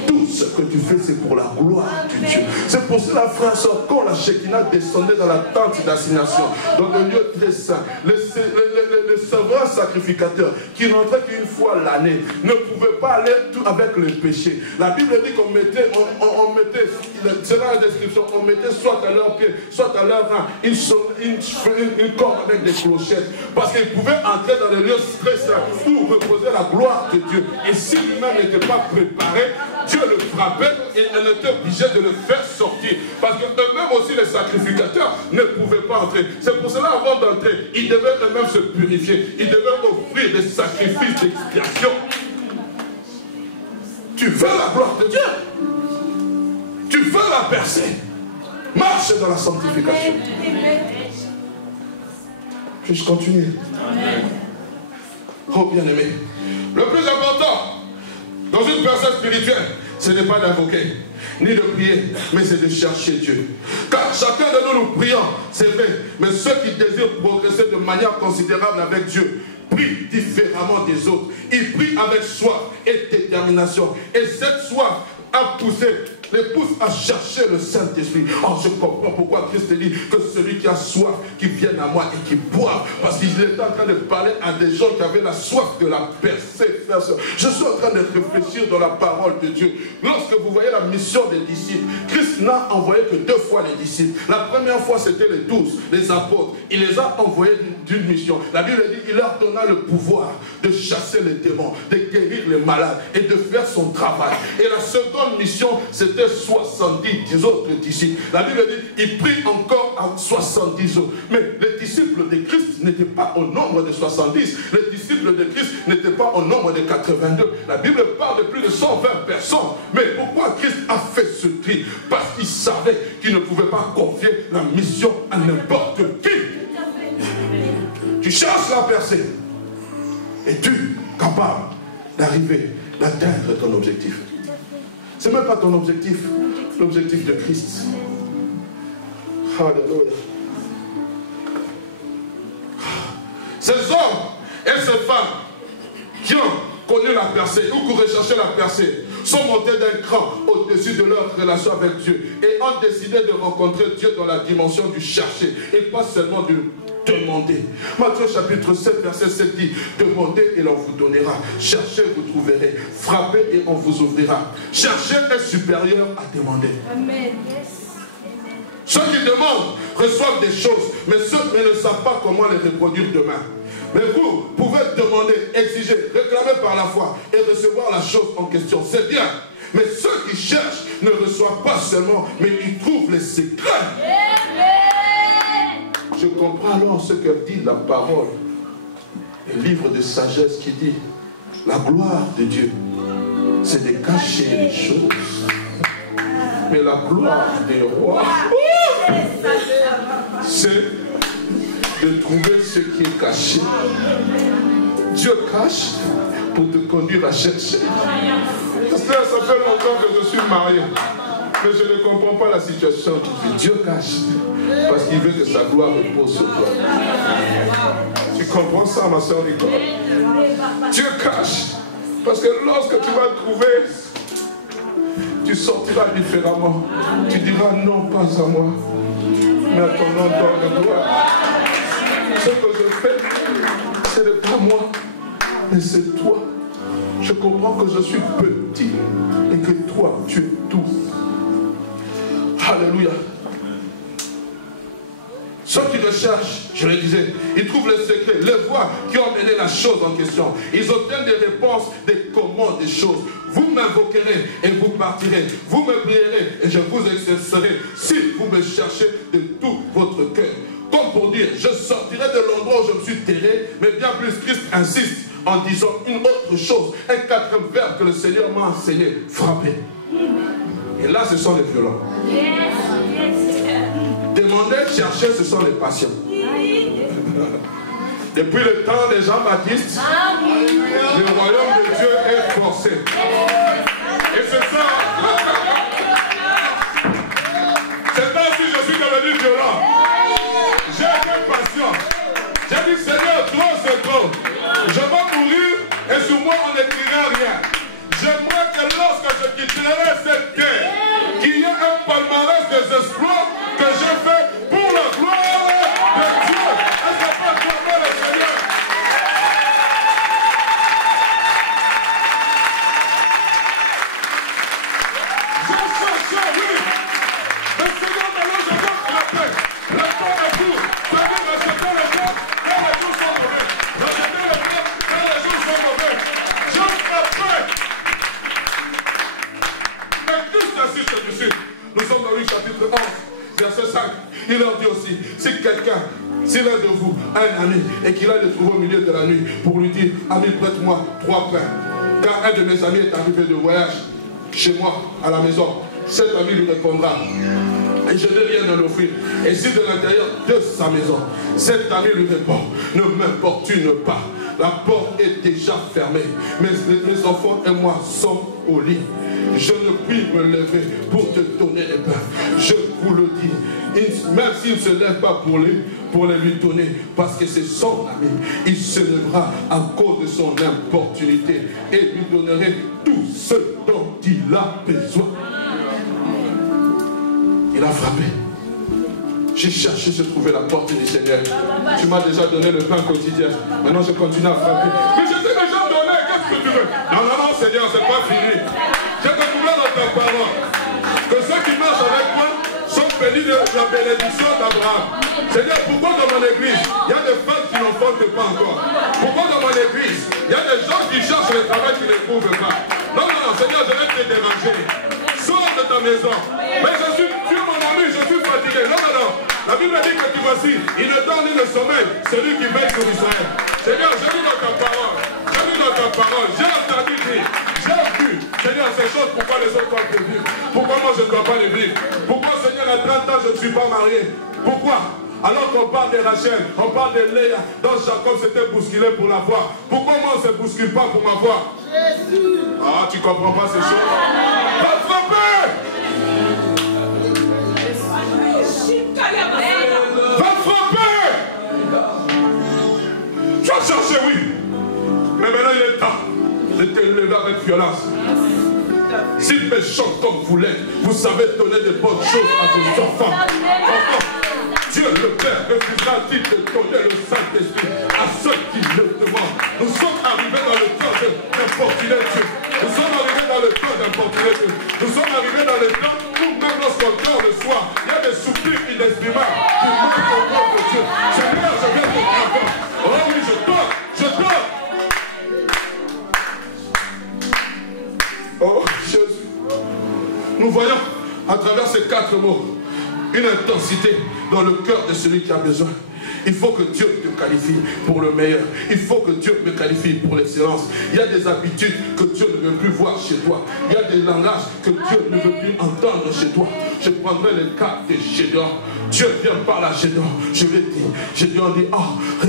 Tout ce que tu fais, c'est pour la gloire de Dieu. C'est pour cela, frère, quand la Shekinah descendait dans la tente d'assignation, dans le lieu très saint, le souverain sacrificateur qui n'entrait qu'une fois l'année ne pouvait pas aller tout avec le péché. La Bible dit qu'on mettait, c'est dans la description, on mettait soit à leurs pieds, soit à leurs reins, une corde avec des clochettes, parce qu'ils pouvaient entrer dans le lieu très saint où reposait la gloire de Dieu. Et si lui-même n'était pas préparé, Dieu le frappait et on était obligé de le faire sortir. Parce que eux-mêmes aussi, les sacrificateurs, ne pouvaient pas entrer. C'est pour cela, avant d'entrer, ils devaient eux-mêmes se purifier. Ils devaient offrir des sacrifices d'expiation. Tu veux la gloire de Dieu? Tu veux la percer? Marche dans la sanctification. Puis-je continuer? Oh, bien-aimé. Le plus important dans une personne spirituelle, ce n'est pas d'invoquer, ni de prier, mais c'est de chercher Dieu. Car chacun de nous prions, c'est vrai, mais ceux qui désirent progresser de manière considérable avec Dieu prient différemment des autres. Ils prient avec soif et détermination. Et cette soif a poussé, les pousse à chercher le Saint-Esprit. Oh, je comprends pourquoi Christ dit que celui qui a soif, qui vienne à moi et qui boive. Parce qu'il était en train de parler à des gens qui avaient la soif de la percer. Je suis en train de réfléchir dans la parole de Dieu. Lorsque vous voyez la mission des disciples, Christ n'a envoyé que 2 fois les disciples. La première fois, c'était les 12, les apôtres. Il les a envoyés d'une mission. La Bible dit qu'il leur donna le pouvoir de chasser les démons, de guérir les malades et de faire son travail. Et la seconde mission, c'était 70 autres disciples. La Bible dit, il prit encore à 70 autres. Mais les disciples de Christ n'étaient pas au nombre de 70. Les disciples de Christ n'étaient pas au nombre de 82. La Bible parle de plus de 120 personnes. Mais pourquoi Christ a fait ce tri? Parce qu'il savait qu'il ne pouvait pas confier la mission à n'importe qui. Tu cherches la percée. Es-tu capable d'arriver, d'atteindre ton objectif? Ce n'est même pas ton objectif, l'objectif de Christ. Alléluia. Ces hommes et ces femmes qui ont connu la percée ou qui recherchaient la percée sont montés d'un cran au-dessus de leur relation avec Dieu et ont décidé de rencontrer Dieu dans la dimension du chercher et pas seulement du demander. Matthieu chapitre 7 verset 7 dit, demandez et l'on vous donnera, cherchez vous trouverez, frappez et on vous ouvrira. Chercher est supérieur à demander. Amen. Ceux qui demandent reçoivent des choses, mais ceux qui ne savent pas comment les reproduire demain. Mais vous pouvez demander, exiger, réclamer par la foi et recevoir la chose en question. C'est bien. Mais ceux qui cherchent ne reçoit pas seulement, mais il trouve les secrets. Je comprends alors ce que dit la parole, le livre de sagesse qui dit, la gloire de Dieu, c'est de cacher les choses. Mais la gloire des rois, c'est de trouver ce qui est caché. Dieu cache pour te conduire à chercher. Pasteur, ça fait longtemps que je suis marié, mais je ne comprends pas la situation. Dieu cache parce qu'il veut que sa gloire repose sur toi. Tu comprends ça, ma soeur Nicole? Dieu cache parce que lorsque tu vas trouver, tu sortiras différemment. Tu diras non, pas à moi, mais à ton nom donne gloire. Ce que je fais, ce n'est pas moi, mais c'est toi. Je comprends que je suis petit et que toi, tu es tout. Alléluia. Ceux qui recherchent, je le disais, ils trouvent le secret, les voies qui ont mené la chose en question. Ils obtiennent des réponses, des commandes, des choses. Vous m'invoquerez et vous partirez. Vous me prierez et je vous exercerai si vous me cherchez de tout votre cœur. Comme pour dire, je sortirai de l'endroit où je me suis terré, mais bien plus, Christ insiste en disant une autre chose, un quatrième verbe que le Seigneur m'a enseigné, frapper. Et là, ce sont les violents. Demander, chercher, ce sont les patients. Depuis le temps des Jean-Baptiste, le royaume de Dieu est forcé. Et c'est ça. C'est pas si je suis devenu violent. J'ai été patient. J'ai dit, Seigneur, trop c'est trop. Je vais mourir et sur moi on n'écrira rien. J'aimerais que lorsque je quitterai cette terre, qu'il y ait un palmarès des exploits que j'ai fait pour la gloire de Dieu. Est-ce que pas acclamer le Seigneur? J'ai cherché, oui. Mais Seigneur, maintenant je veux frapper. Le temps est pour. C'est-à-dire rejeter le bien quand les jours sont mauvais. Rejeter le bien quand les jours sont mauvais. Je frappais. Mais Christ assiste dessus. Nous sommes dans Luc chapitre 11, verset 5. Il leur dit aussi, si quelqu'un, si l'un de vous a un ami et qu'il a le trouvé au milieu de la nuit pour lui dire, ami, prête-moi 3 pains. Car un de mes amis est arrivé de voyage chez moi à la maison. Cet ami lui répondra, et je n'ai rien à l'offrir. Et si de l'intérieur de sa maison, cet ami lui répond, ne m'importune pas. La porte est déjà fermée. Mes enfants et moi sommes au lit. Je ne puis me lever pour te donner les pains. Je vous le dis, même s'il ne se lève pas pour les lui donner, parce que c'est son ami, il se lèvera à cause de son importunité et lui donnerait tout ce dont il a besoin. Il a frappé. J'ai cherché, j'ai trouvé la porte du Seigneur. Tu m'as déjà donné le pain quotidien. Maintenant, je continue à frapper. Mais je t'ai déjà donné, qu'est-ce que tu veux? Non, non, non, Seigneur, c'est pas fini. Je te trouvé dans ta parole que ceux qui marchent avec moi sont bénis de la bénédiction d'Abraham. Seigneur, pourquoi dans mon église, il y a des femmes qui n'enfantent pas encore? Pourquoi dans mon église, il y a des gens qui cherchent le travail qui ne trouvent pas? Non, non, non, Seigneur, je vais te déranger. Sors de ta maison. Mais tu es mon ami, je suis fatigué. Non, non, non. La Bible dit que tu voici, il ne donne ni le sommeil, celui qui veille sur Israël. Seigneur, j'ai lu dans ta parole. J'ai lu dans ta parole. J'ai entendu dire. J'ai vu. Seigneur, ces choses, pourquoi les autres doivent les vivre? Pourquoi moi je ne dois pas les vivre? Pourquoi, Seigneur, à 30 ans, je ne suis pas marié? Pourquoi? Alors qu'on parle de Rachel, on parle de Léa, dont Jacob s'était bousculé pour la voir. Pourquoi moi on ne se bouscule pas pour m'avoir? Ah, tu ne comprends pas ces choses? Va frapper! Va frapper! Tu as cherché, oui. Mais maintenant il est temps de te lever avec violence. Si méchant comme vous l'êtes, vous savez donner de bonnes choses à vos enfants. Dieu le Père refusera-t-il de donner le Saint-Esprit à ceux qui le demandent? Nous sommes arrivés dans le temps d'importuner Dieu. Nous sommes arrivés dans le temps d'importuner Dieu. Nous sommes arrivés dans le temps où même lorsqu'on dort le soir, il y a des soupirs inexprimables qui manquent au nom de Dieu. Seigneur, je viens de t'avoir. Oh oui, je dors, je dors. Oh Jésus, nous voyons une intensité dans le cœur de celui qui a besoin. Il faut que Dieu te qualifie pour le meilleur. Il faut que Dieu me qualifie pour l'excellence. Il y a des habitudes que Dieu ne veut plus voir chez toi. Il y a des langages que Dieu ne veut plus entendre chez toi. Je prendrai le cas de Gédéon. Dieu vient par là, Gédéon. Je vais dire, Gédéon dit, oh,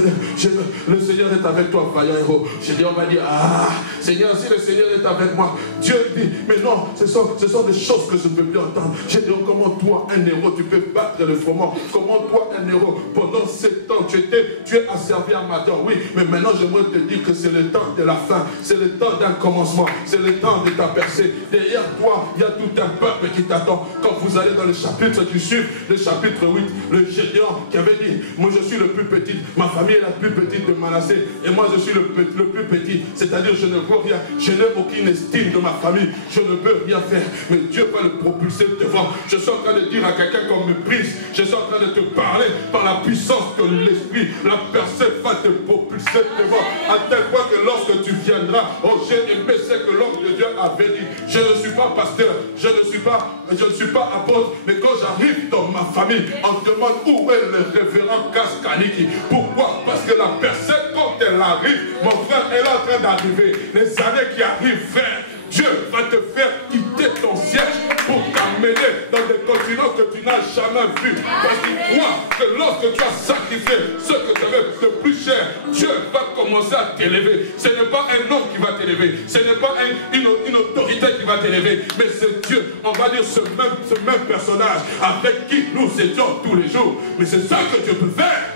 le Seigneur est avec toi, vaillant héros. Gédéon va dire, ah, Seigneur, si le Seigneur est avec moi. Dieu dit, mais non, ce sont des choses que je ne peux plus entendre. Gédéon, comment toi, un héros, tu peux battre le froment? Comment toi, un héros, pendant 7 ans, tu es asservi à Madian? Oui, mais maintenant, j'aimerais te dire que c'est le temps de la fin. C'est le temps d'un commencement. C'est le temps de ta percée. Derrière toi, il y a tout un peuple qui t'attend. Quand vous allez dans le chapitre qui suit, le chapitre 8, le Gédéon qui avait dit, moi je suis le plus petit, ma famille est la plus petite de Manassé, et moi je suis le plus petit, c'est-à-dire je ne vois rien, je n'ai aucune estime de ma famille, je ne peux rien faire, mais Dieu va le propulser devant. Je suis en train de dire à quelqu'un qu'on me prise, je suis en train de te parler par la puissance de l'esprit, la percée va te propulser devant, à tel point que lorsque tu viendras, oh j'ai aimé ce que l'homme de Dieu avait dit. Je ne suis pas pasteur, je ne suis pas apôtre, mais quand j'arrive dans ma famille, on demande où est le révérend Kaskaniki. Pourquoi? Parce que la personne, quand elle arrive, mon frère, elle est en train d'arriver. Les années qui arrivent, frère, Dieu va te faire quitter ton siège pour t'amener dans des continents que tu n'as jamais vus. Parce qu'il croit que lorsque tu as sacrifié ce que tu avais de plus cher, Dieu va commencer à t'élever. Ce n'est pas un homme qui va t'élever, ce n'est pas une autorité qui va t'élever, mais c'est Dieu. On va dire ce même personnage avec qui nous étions tous les jours. Mais c'est ça que Dieu peut faire.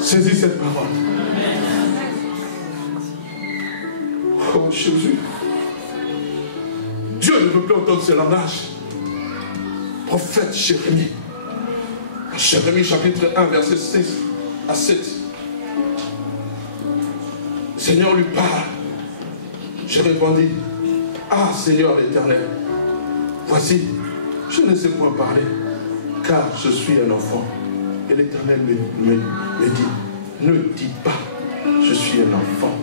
Saisis cette parole. Oh Jésus. Dieu ne veut plus entendre ce langage. Prophète Jérémie. Jérémie chapitre 1 verset 6 à 7. Le Seigneur lui parle. Je répondis, ah Seigneur l'Éternel, voici, je ne sais point parler, car je suis un enfant. Et l'Éternel me dit, ne dis pas, je suis un enfant.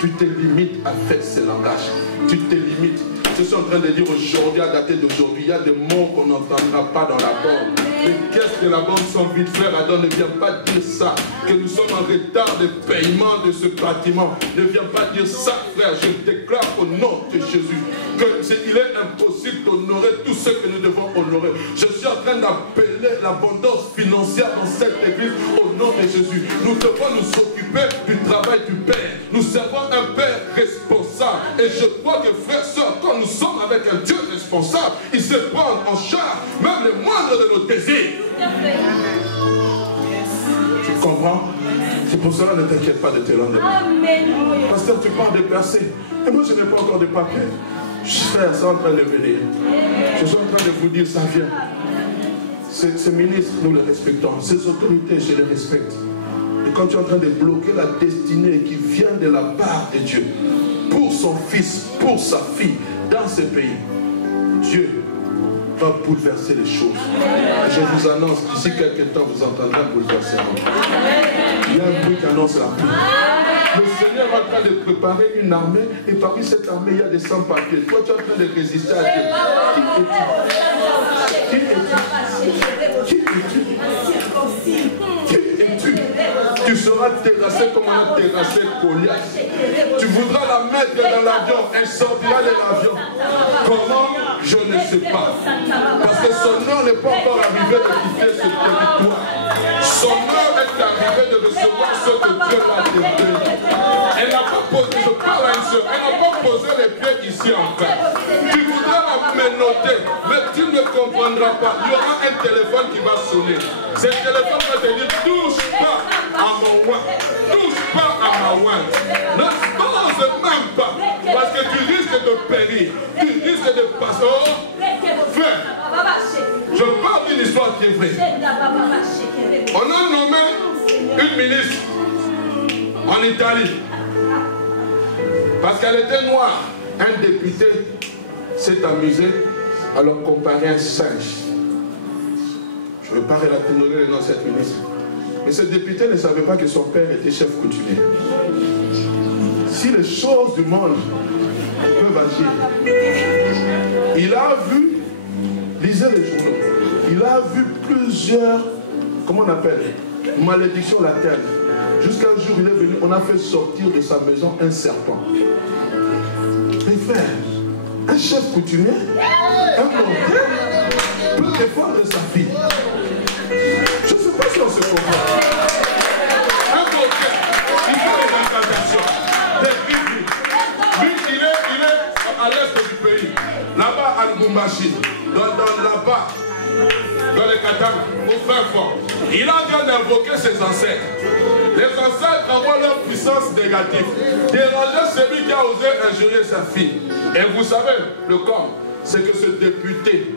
Tu te limites avec ce langage. Tu te limites. Je suis en train de dire aujourd'hui, à dater d'aujourd'hui, il y a des mots qu'on n'entendra pas dans la bande. Mais qu'est-ce que la bande sans vite, frère Adam, ne vient pas dire ça. Que nous sommes en retard de paiement de ce bâtiment. Ne viens pas dire ça, frère. Je déclare au nom de Jésus qu'il est impossible d'honorer tout ce que nous devons honorer. Je suis en train d'appeler l'abondance financière dans cette église au nom de Jésus. Nous devons nous occuper du travail du Père. Nous servons un Père responsable. Et je crois que, frères, sœurs, quand nous sommes avec un Dieu responsable, il se prend en charge même les moindres de nos désirs. Tu comprends? C'est pour cela, ne t'inquiète pas de tes lendemains. Pasteur, tu parles de percées. Et moi, je n'ai pas encore de papier. Frère, c'est en train de venir. Je suis en train de vous dire, ça vient. Ces ministres, nous les respectons. Ces autorités, je les respecte. Et quand tu es en train de bloquer la destinée qui vient de la part de Dieu, pour son fils, pour sa fille, dans ce pays, Dieu va bouleverser les choses. Je vous annonce, d'ici quelques temps, vous entendrez un bouleversement. Il y a un bruit qui annonce la pluie. Le Seigneur est en train de préparer une armée, et parmi cette armée, il y a des sans-papiers. Toi, tu es en train de résister à Dieu. Qui es-tu? Qui es-tu? Qui es-tu? Tu seras terrassé comme on a terrassé Goliath. Tu voudras la mettre dans l'avion, elle sortira de l'avion. Comment? Je ne sais pas. Parce que son nom n'est pas encore arrivé de quitter ce territoire. Son nom est arrivé de recevoir ce que Dieu l'a donné. Elle n'a pas posé, je parle à une soeur, elle n'a pas posé les pieds ici en fait. Tu voudras la menotter, mais tu ne comprendras pas. Il y aura un téléphone qui va sonner. Ce téléphone va te dire, touche pas à mon oin, touche pas à ma oin. Ne pense même pas, parce que tu risques de périr, tu risques de passer. Oh, frère, je parle d'une histoire qui est vraie. On a nommé une ministre en Italie parce qu'elle était noire. Un député s'est amusé à leur comparer un singe. Je ne vais pas relater le nom de cette ministre. Mais ce député ne savait pas que son père était chef coutumier. Si les choses du monde peuvent agir, il a vu, lisez les journaux, il a vu plusieurs, comment on appelle, malédictions latines. Jusqu'à un jour, il est venu, on a fait sortir de sa maison un serpent. Mes frères, un chef coutumier, un mortel, peut défendre sa fille. Je ne sais pas si on se comprend. Un mortel, il fait des incantations, des bibliques. Lui, il est à l'est du pays. Là-bas, à Lubumbashi, là-bas, dans les Katanga, au fin fond. Il a bien invoqué ses ancêtres. Les ancêtres envoient leur puissance négative. Déranger celui qui a osé injurier sa fille. Et vous savez, le corps, c'est que ce député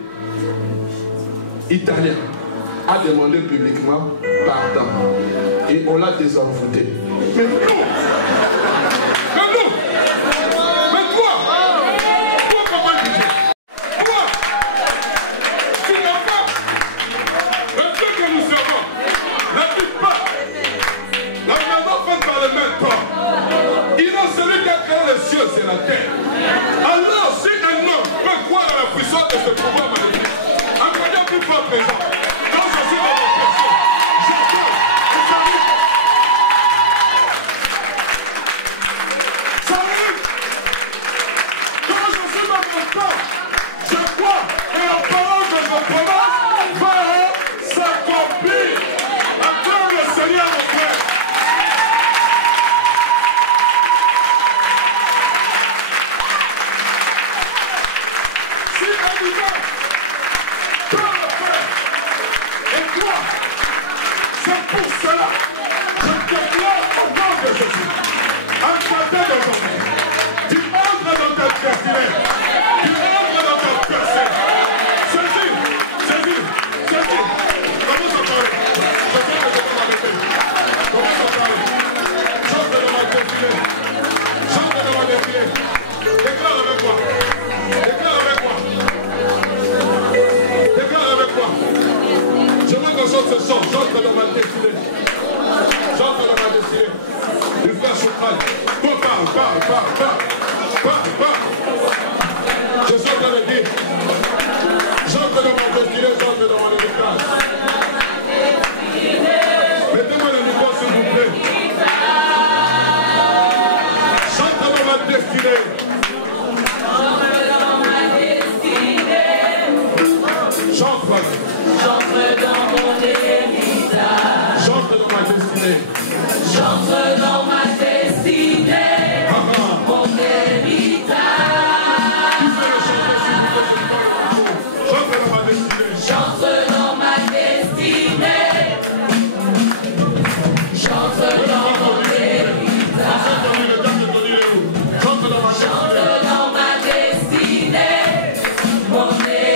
italien a demandé publiquement pardon. Et on l'a désenvoûté. Mais nous, mais toi comment il dit? Toi, tu n'as pas le Dieu que nous servons. N'habite pas la maison faite par les mains torts. Il a celui qui a créé les cieux et la terre. Alors, si un homme peut croire à la puissance de ce pouvoir maléfique, un croyant plus fort présent, quand je suis dans mon personne, j'attends et ça arrive. Quand je suis dans mon corps, je crois et la parole que je prononce va s'accomplir. Acclame le Seigneur, mon frère. Si un humain peut le faire, et toi, c'est pour cela que je déclare au nom de Jésus, un matin d'aujourd'hui, tu entres dans ta destinée, tu entres dans ta personne. Saisis. Commence à parler. Je sais que je vais m'arrêter. Commence à parler. J'entre dans ma destinée. Déclare avec moi. Déclare avec moi. Je veux qu'on chante ce chant. J'entre dans ma destinée. Il fait un souffrage. Parle. Je suis en train de dire. J'entre dans ma destinée, j'entre dans mon héritage. Mettez-moi le micro s'il vous plaît. J'entre dans ma destinée. J'entre dans mon héritage. J'entre dans ma destinée. J'entre dans ma destinée. Mon héritage. J'entre dans ma destinée. J'entre dans ma destinée. J'entre dans mon héritage. J'entre dans ma destinée. Mon héritage.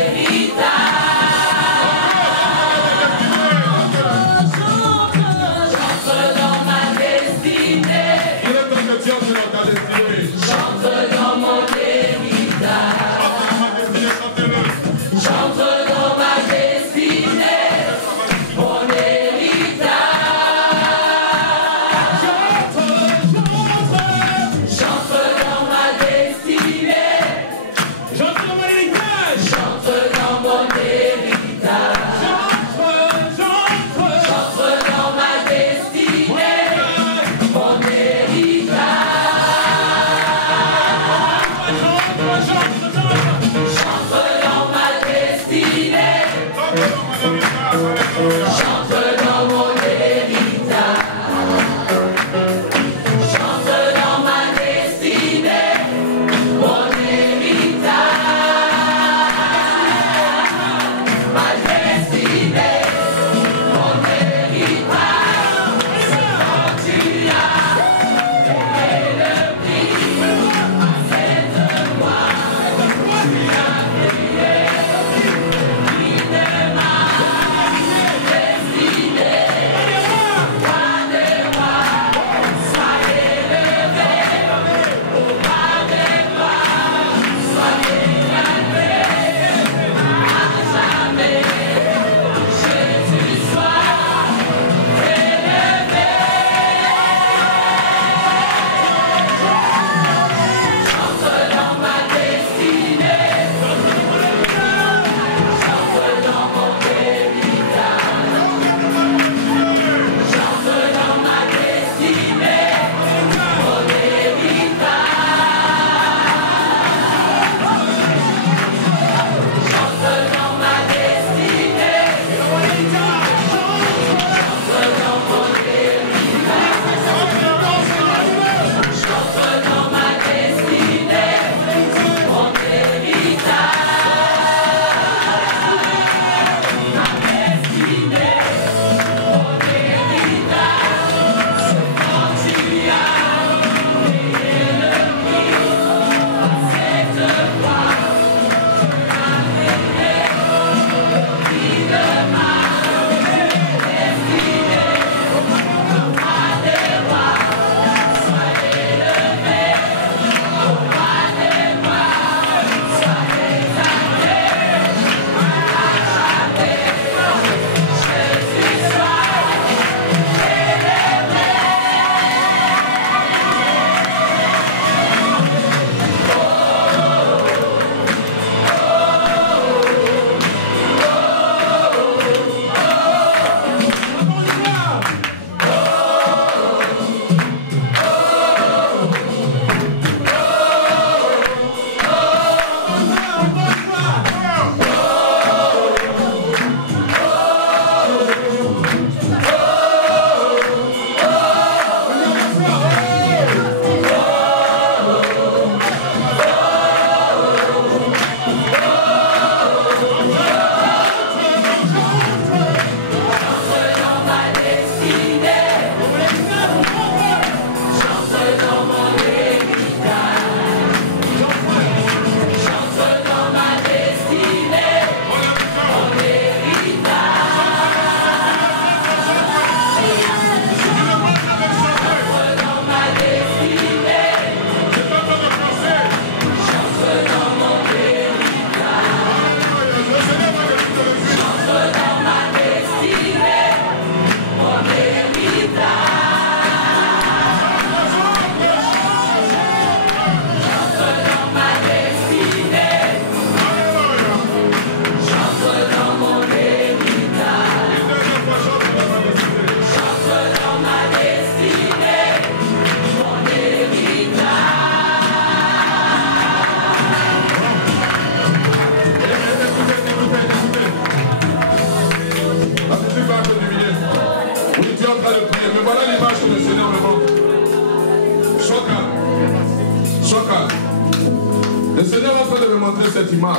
montrer cette image.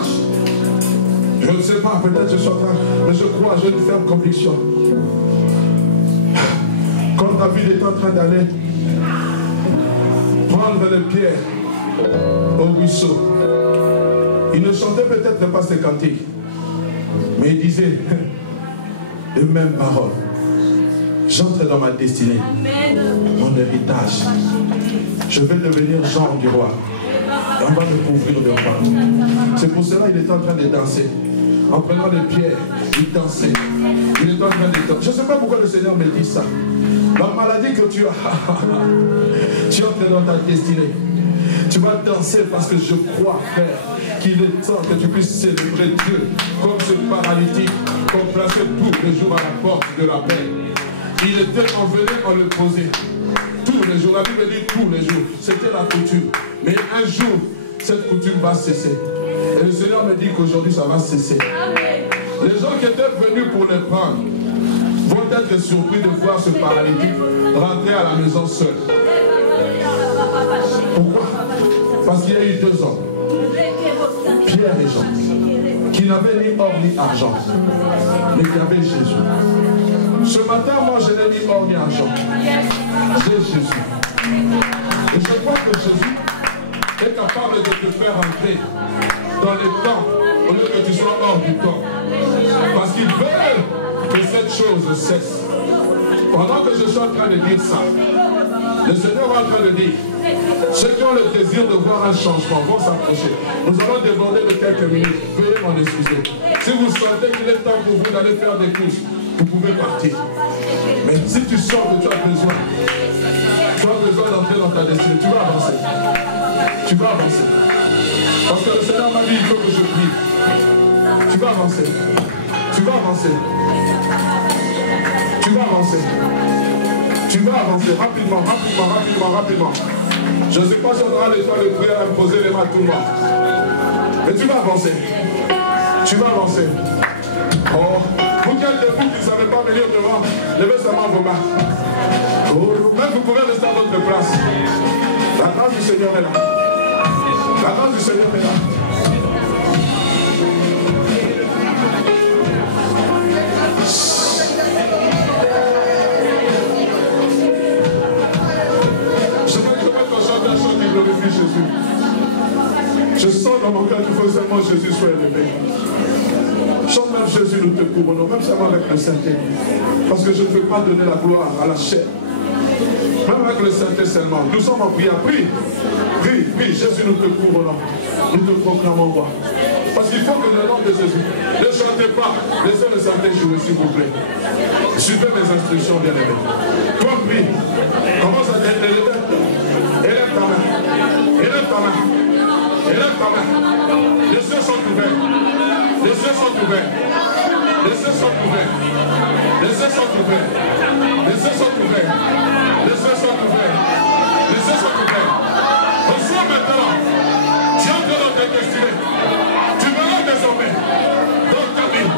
Je ne sais pas, peut-être je suis en train, mais je crois, j'ai une ferme conviction. Quand David est en train d'aller prendre les pierres au ruisseau, il ne chantait peut-être pas ses cantiques, mais il disait les mêmes paroles. J'entre dans ma destinée, mon héritage. Je vais devenir Jean du roi. Et on va me couvrir de roi. C'est pour cela qu'il est en train de danser. En prenant les pierres, il dansait. Il est en train de danser. Je ne sais pas pourquoi le Seigneur me dit ça. La maladie que tu as, tu entres dans ta destinée. Tu vas danser parce que je crois, frère, qu'il est temps que tu puisses célébrer Dieu comme ce paralytique qu'on plaçait tous les jours à la porte de la paix. Il était envenu à le poser. Tous les jours, la Bible dit tous les jours. C'était la coutume. Mais un jour, cette coutume va cesser. Et le Seigneur me dit qu'aujourd'hui, ça va cesser. Les gens qui étaient venus pour le prendre vont être surpris de voir ce paralytique rentrer à la maison seul. Pourquoi? Parce qu'il y a eu 2 hommes, Pierre et Jean, qui n'avaient ni or ni argent, mais qui avaient Jésus. Ce matin, moi, je n'ai ni or ni argent. J'ai Jésus. Et je crois que Jésus est capable de te faire entrer dans les temps au lieu que tu sois hors du temps. Parce qu'il veut que cette chose cesse. Pendant que je suis en train de dire ça, le Seigneur est en train de dire, ceux qui ont le désir de voir un changement vont s'approcher. Nous allons déborder de quelques minutes. Veuillez m'en excuser. Si vous sentez qu'il est temps pour vous d'aller faire des courses, vous pouvez partir. Mais si tu sens que tu as besoin d'entrer dans ta destinée, tu vas avancer. Tu vas avancer. Parce que le Seigneur m'a dit, il faut que je prie. Tu vas avancer. Tu vas avancer. Tu vas avancer. Tu vas avancer rapidement, rapidement, rapidement, rapidement. Je ne sais pas si on aura le temps de prier à me poser les mains tout le monde. Mais tu vas avancer. Tu vas avancer. Oh, vous qui êtes debout, qui ne savez pas venir devant, levez seulement vos mains. Oh, même vous pouvez rester à votre place. La grâce du Seigneur est là. La grâce du Seigneur est là. Glorifie Jésus. Je sens dans mon cœur qu'il faut seulement Jésus soit élevé. Chante même Jésus, nous te couronnons, même seulement avec le Saint-Esprit. Parce que je ne peux pas donner la gloire à la chair. Même avec le Saint-Esprit seulement. Nous sommes en prière. Prie, prie, prie. Jésus, nous te couronnons. Nous te proclamons roi. Parce qu'il faut que le nom de Jésus. Ne chantez pas. Laissez le Saint-Esprit jouer, s'il vous plaît. Suivez mes instructions, bien aimés. Toi, prie. Commence à t'élever. Élève ta main. Élève ta main. Élève ta main. Les cieux sont ouverts. Les cieux sont ouverts. Les cieux sont ouverts. Les cieux sont ouverts. Les cieux sont ouverts. Les cieux sont ouverts. Les cieux sont ouverts. Reçois maintenant. Tu entres dans ta destinée. Tu verras désormais dans ta vie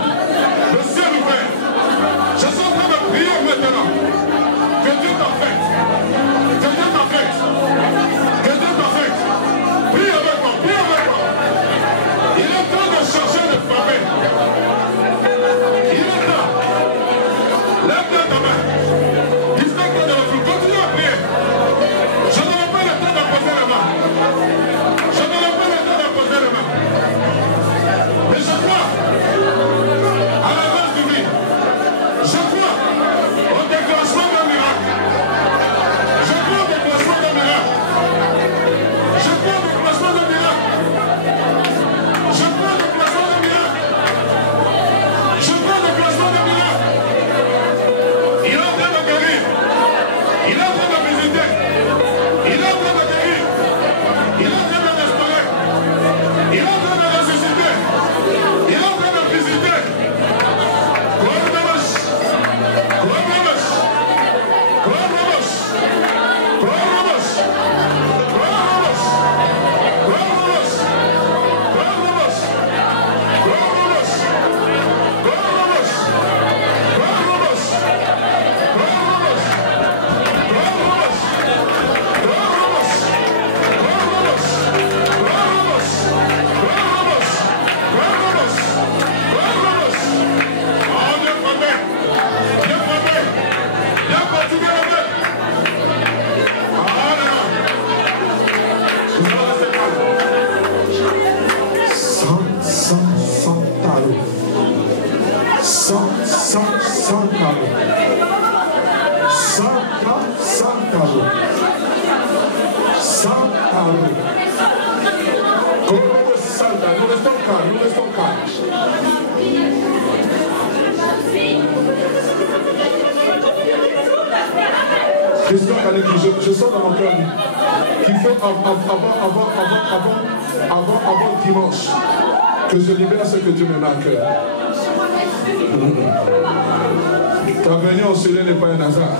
le ciel ouvert. Je suis en train de prier maintenant. Que Dieu t'affecte. Que Dieu t'affecte. Que Dieu t'affecte. Prie avec moi. Prie avec moi. Il est temps de changer de famille. Il est temps. Lève-toi ta main. Distingue-toi de la foule. Continue à prier. Je n'aurai pas le temps de poser les mains. Je n'aurai pas le temps de poser les mains. Mais je crois à la grâce du vie. Je crois au déclenchement d'un miracle. Je crois au déclenchement d'un miracle. Je crois au déclenchement d'un miracle. Je crois au déclenchement d'un miracle. Je crois au déclenchement d'un miracle. Il a Sankaro. Sankaro. Sankaro. Comme le Santa, nous restons calmes, nous restons calmes. Christian, je sens dans mon cœur qu'il faut avant dimanche que je libère ce que Dieu me met à cœur. Ta venue en ce lieu n'est pas un hasard.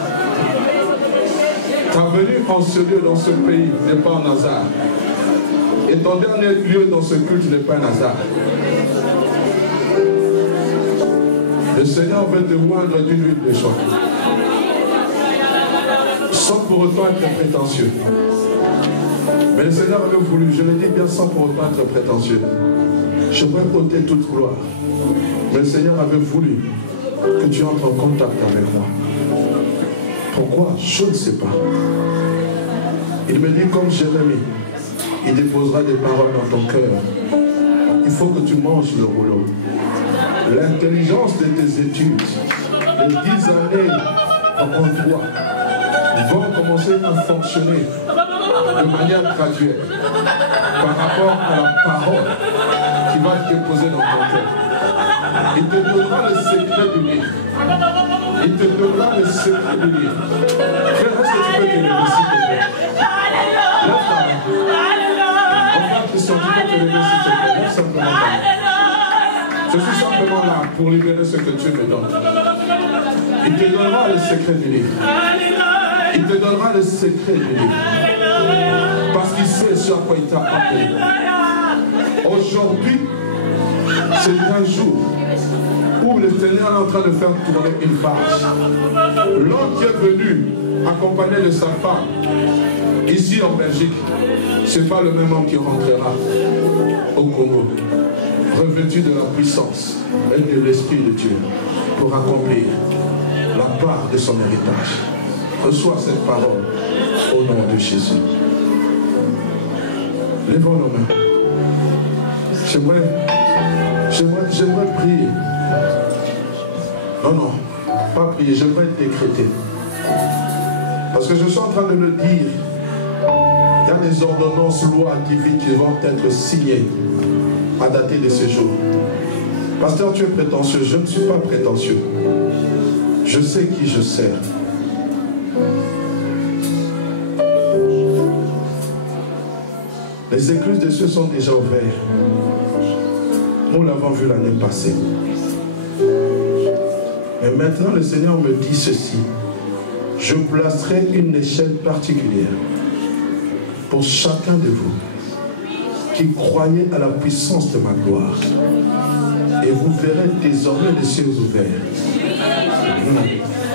Ta venue en ce lieu dans ce pays n'est pas un hasard. Et ton dernier lieu dans ce culte n'est pas un hasard. Le Seigneur veut te moindre d'une huile de joie. Sans pour autant être prétentieux. Mais le Seigneur avait voulu, je le dis bien sans pour autant être prétentieux. Je pourrais ôter toute gloire. Mais le Seigneur avait voulu que tu entres en contact avec moi. Pourquoi? Je ne sais pas. Il me dit comme Jérémie, il déposera des paroles dans ton cœur. Il faut que tu manges le rouleau. L'intelligence de tes études, les 10 années en toi, vont commencer à fonctionner de manière graduelle par rapport à la parole qui va être déposée dans ton cœur. Il te donnera le secret du livre. Il te donnera le secret du livre. Frère, est-ce que tu peux te lever, s'il te plaît? Lève ta main. Regarde Christian, tu peux te lever, s'il te plaît. Lève simplement ta main. Je suis simplement là pour libérer ce que Dieu me donne. Il te donnera le secret du livre. Il te donnera le secret du livre. Parce qu'il sait sur quoi il t'a appelé. Aujourd'hui, c'est un jour où le Seigneur est en train de faire tourner une page. L'homme qui est venu accompagné de sa femme ici en Belgique, ce n'est pas le même homme qui rentrera au Congo, revêtu de la puissance et de l'Esprit de Dieu pour accomplir la part de son héritage. Reçois cette parole au nom de Jésus. Lèvons nos mains. J'aimerais prier. Non, pas prier, j'aimerais décréter. Parce que je suis en train de le dire. Il y a des ordonnances, lois divines qui vont être signées à dater de ce jour. Pasteur, tu es prétentieux. Je ne suis pas prétentieux. Je sais qui je sers. Les écluses des cieux sont déjà ouvertes. Nous l'avons vu l'année passée. Mais maintenant, le Seigneur me dit ceci. Je placerai une échelle particulière pour chacun de vous qui croyez à la puissance de ma gloire. Et vous verrez désormais les cieux ouverts.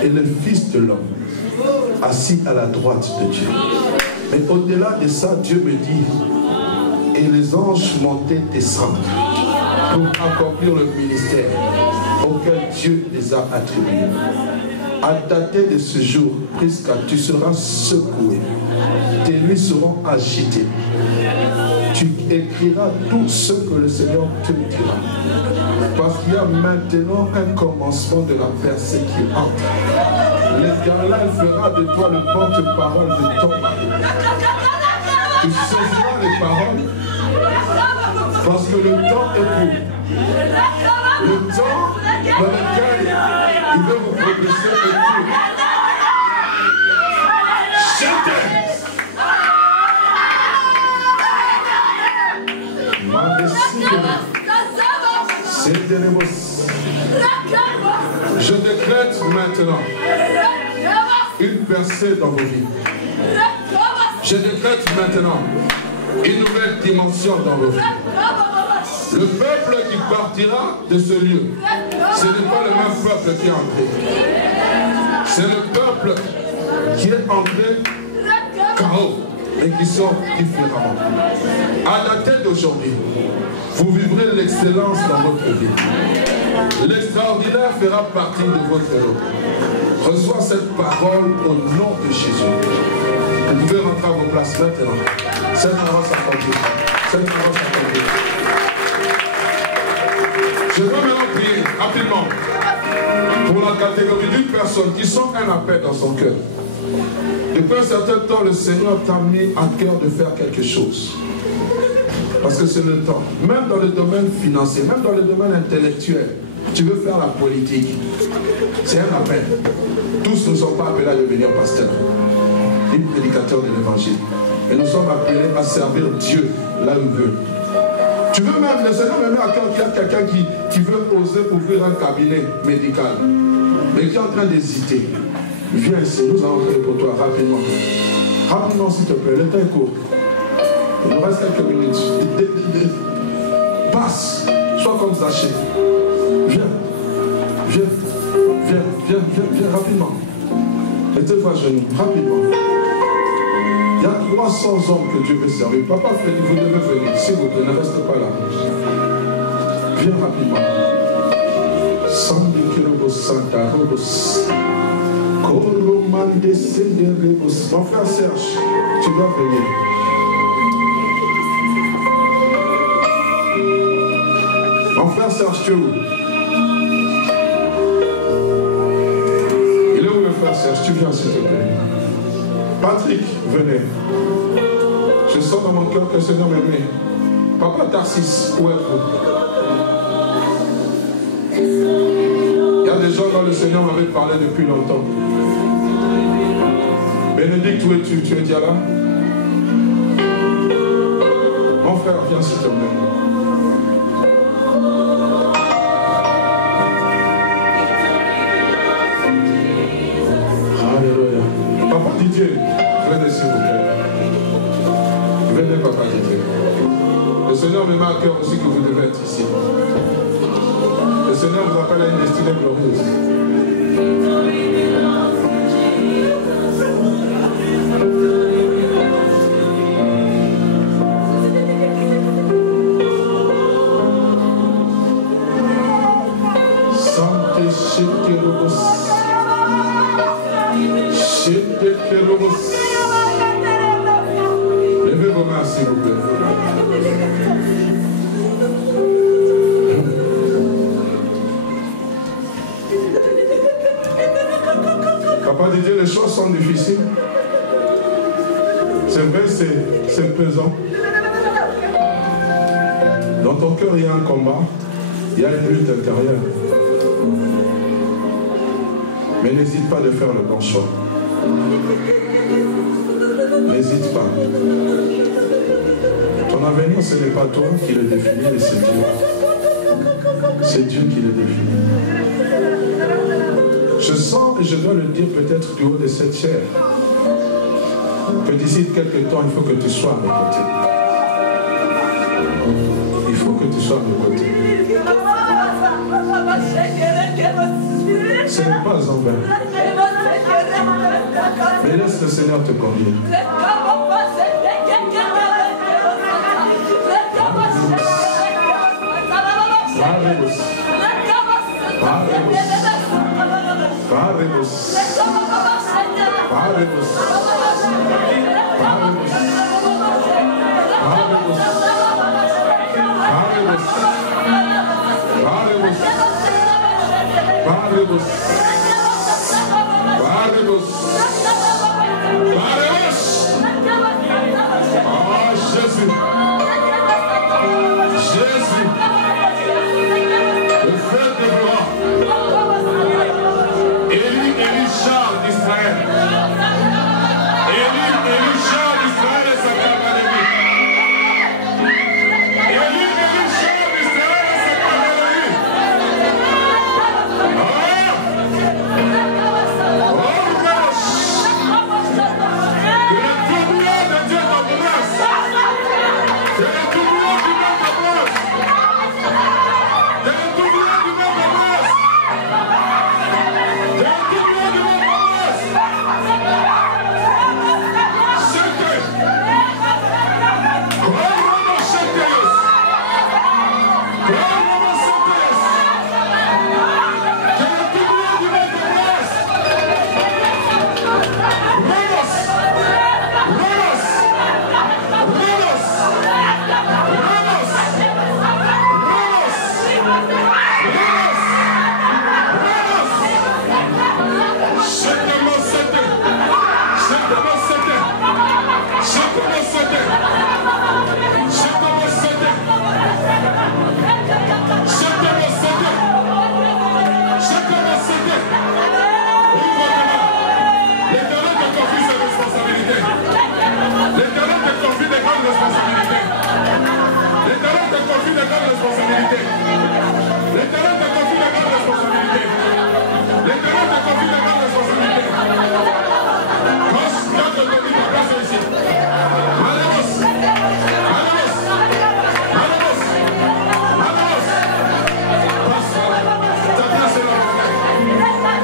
Et le Fils de l'homme assis à la droite de Dieu. Mais au-delà de ça, Dieu me dit, et les anges montaient descendre pour accomplir le ministère auquel Dieu les a attribués. À dater de ce jour, Prisca, tu seras secoué. Tes nuits seront agitées. Tu écriras tout ce que le Seigneur te dira. Parce qu'il y a maintenant un commencement de la percée qui entre. L'Éternel fera de toi le porte-parole de ton mari. Tu saisiras les paroles parce que le temps est pour. Le temps dans lequel il veut vous progresser est pour. Chantez! Je décrète maintenant une percée dans vos vies. Je décrète maintenant une nouvelle dimension dans vos vies. Le peuple qui partira de ce lieu, ce n'est pas le même peuple qui est entré. C'est le peuple qui est entré chaos et qui sort différemment. À la tête d'aujourd'hui, vous vivrez l'excellence dans votre vie. L'extraordinaire fera partie de votre lot. Reçois cette parole au nom de Jésus. Vous pouvez rentrer à vos places maintenant. Cette parole s'accomplit. Cette parole s'accomplit. Je veux maintenant prier. Rapidement. Pour la catégorie d'une personne qui sent un appel dans son cœur. Depuis un certain temps, le Seigneur t'a mis à cœur de faire quelque chose. Parce que c'est le temps. Même dans le domaine financier, même dans le domaine intellectuel, tu veux faire la politique. C'est un appel. Tous ne sont pas appelés à devenir pasteurs, ni prédicateurs de l'évangile. Et nous sommes appelés à servir Dieu là où il veut. Tu veux même, le Seigneur me met à cœur qu'il y a quelqu'un qui veut oser ouvrir un cabinet médical, mais qui est en train d'hésiter. Viens ici, nous allons prier pour toi rapidement. Rapidement, s'il te plaît, le temps est court. Il nous reste quelques minutes. Passe, sois comme Zachée. Viens rapidement. Mettez-vous à genoux, rapidement. Il y a 300 hommes que Dieu veut servir. Papa Félix, vous devez venir. S'il vous plaît, ne restez pas là. Viens rapidement. Mon frère Serge, tu dois venir. Mon frère Serge, tu es où? Il est où le frère Serge? Tu viens s'il te plaît. Patrick, venez. Je sens dans mon cœur que le Seigneur m'aime. Papa Tarsis, où êtes-vous? Il y a des gens dont le Seigneur m'avait parlé depuis longtemps. Bénédicte, où es-tu? Tu es déjà là? Mon frère, viens s'il te plaît. Alléluia. Papa Didier, venez s'il vous plaît. Venez, Papa Didier. Le Seigneur me met à cœur aussi que vous devez être ici. Le Seigneur vous appelle à une destinée glorieuse. Levez vos mains s'il vous plaît. Papa Didier, les choses sont difficiles. C'est vrai, c'est pesant. Dans ton cœur, il y a un combat. Il y a une lutte intérieure. Mais n'hésite pas de faire le bon choix. N'hésite pas. Ton avenir, ce n'est pas toi qui le définit, mais c'est Dieu. C'est Dieu qui le définit. Je sens, et je dois le dire peut-être du haut de cette chair, que d'ici quelques temps, il faut que tu sois à mes côtés. Il faut que tu sois à mes côtés. Ce n'est pas en vain. Mais laisse le Seigneur te conduire. Jésus. Le frère de gloire. Élie-Char d'Israël. Élie-Char d'Israël et sa cavalerie. Élie-Char d'Israël et sa cavalerie. Que le tribunal de Dieu t'embrasse. responsabilités. L'Éternel te confie de grandes responsabilités. L'Éternel te confie de grandes responsabilités. Quand je te dis ta place est ici. Malheureuse. Malheureuse. Malheureuse. Malheureuse. Passe. Ta place est là, mon frère.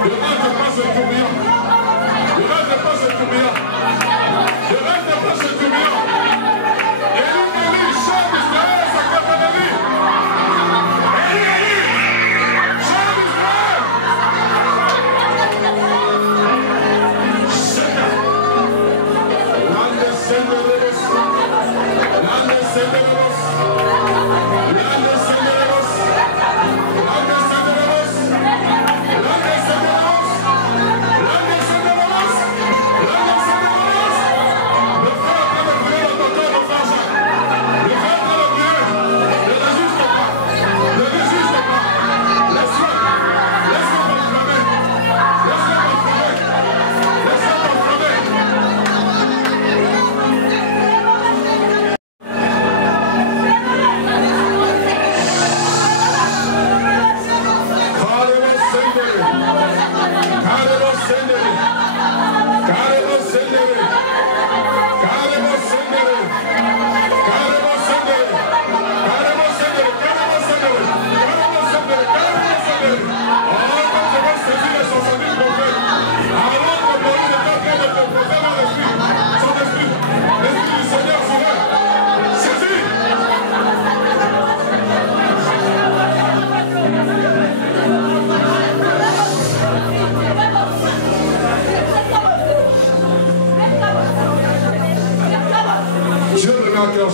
Le reste passe le tourbillon. Le reste passe le tourbillon. Le reste passe le tourbillon. Et lui, chant d'Israël, ça capte de lui.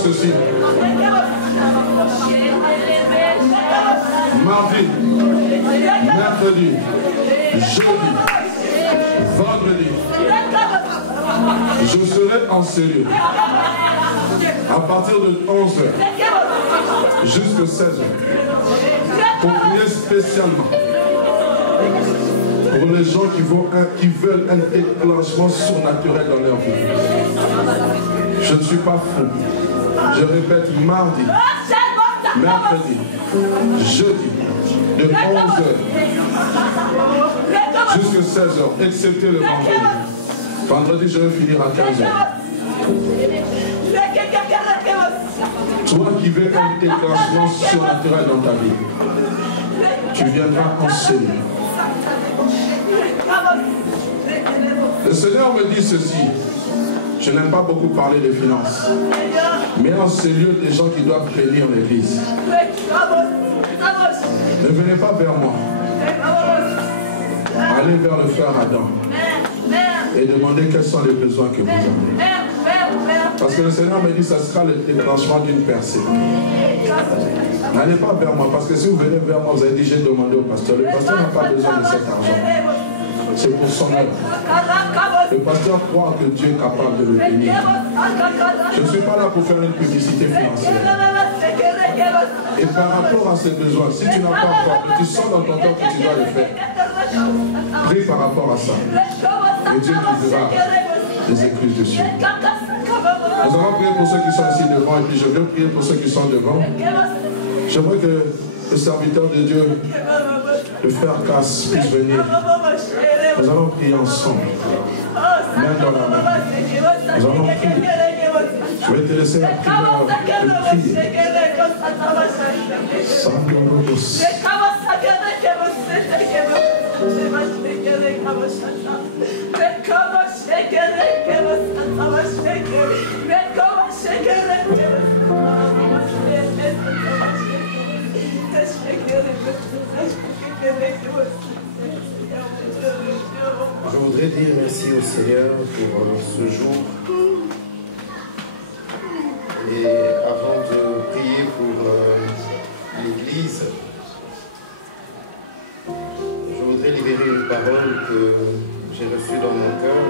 Ceci. Mardi, mercredi, jeudi, vendredi, je serai en cellule à partir de 11h jusqu'à 16h pour prier spécialement pour les gens qui veulent un déclenchement surnaturel dans leur vie. Je ne suis pas fou. Je répète, mardi, mercredi, jeudi, de 11h jusqu'à 16h, excepté le vendredi. Vendredi, je vais finir à 15h. Toi qui veux un déclenchement surnaturel dans ta vie, tu viendras en cellule. Le Seigneur me dit ceci. Je n'aime pas beaucoup parler des finances. Mais en ce lieu, des gens qui doivent bénir l'église. Ne venez pas vers moi. Allez vers le frère Adam. Et demandez quels sont les besoins que vous avez. Parce que le Seigneur me dit que ce sera le déclenchement d'une percée. N'allez pas vers moi. Parce que si vous venez vers moi, vous avez dit j'ai demandé au pasteur. Le pasteur n'a pas besoin de cet argent. C'est pour son œuvre. Le pasteur croit que Dieu est capable de le bénir. Je ne suis pas là pour faire une publicité financière. Et par rapport à ces besoins, si tu n'as pas encore, mais tu sens dans ton cœur que tu dois le faire, prie par rapport à ça. Et Dieu te dira des écluses dessus. Nous allons prier pour ceux qui sont ici devant et puis je vais prier pour ceux qui sont devant. J'aimerais que le serviteur de Dieu, le frère Cass, puisse venir. Nous allons prier ensemble. Main dans la main. Nous allons prier. Je vais te laisser la prière de prier. Je voudrais dire merci au Seigneur pour ce jour. Et avant de prier pour l'Église, je voudrais libérer une parole que j'ai reçue dans mon cœur.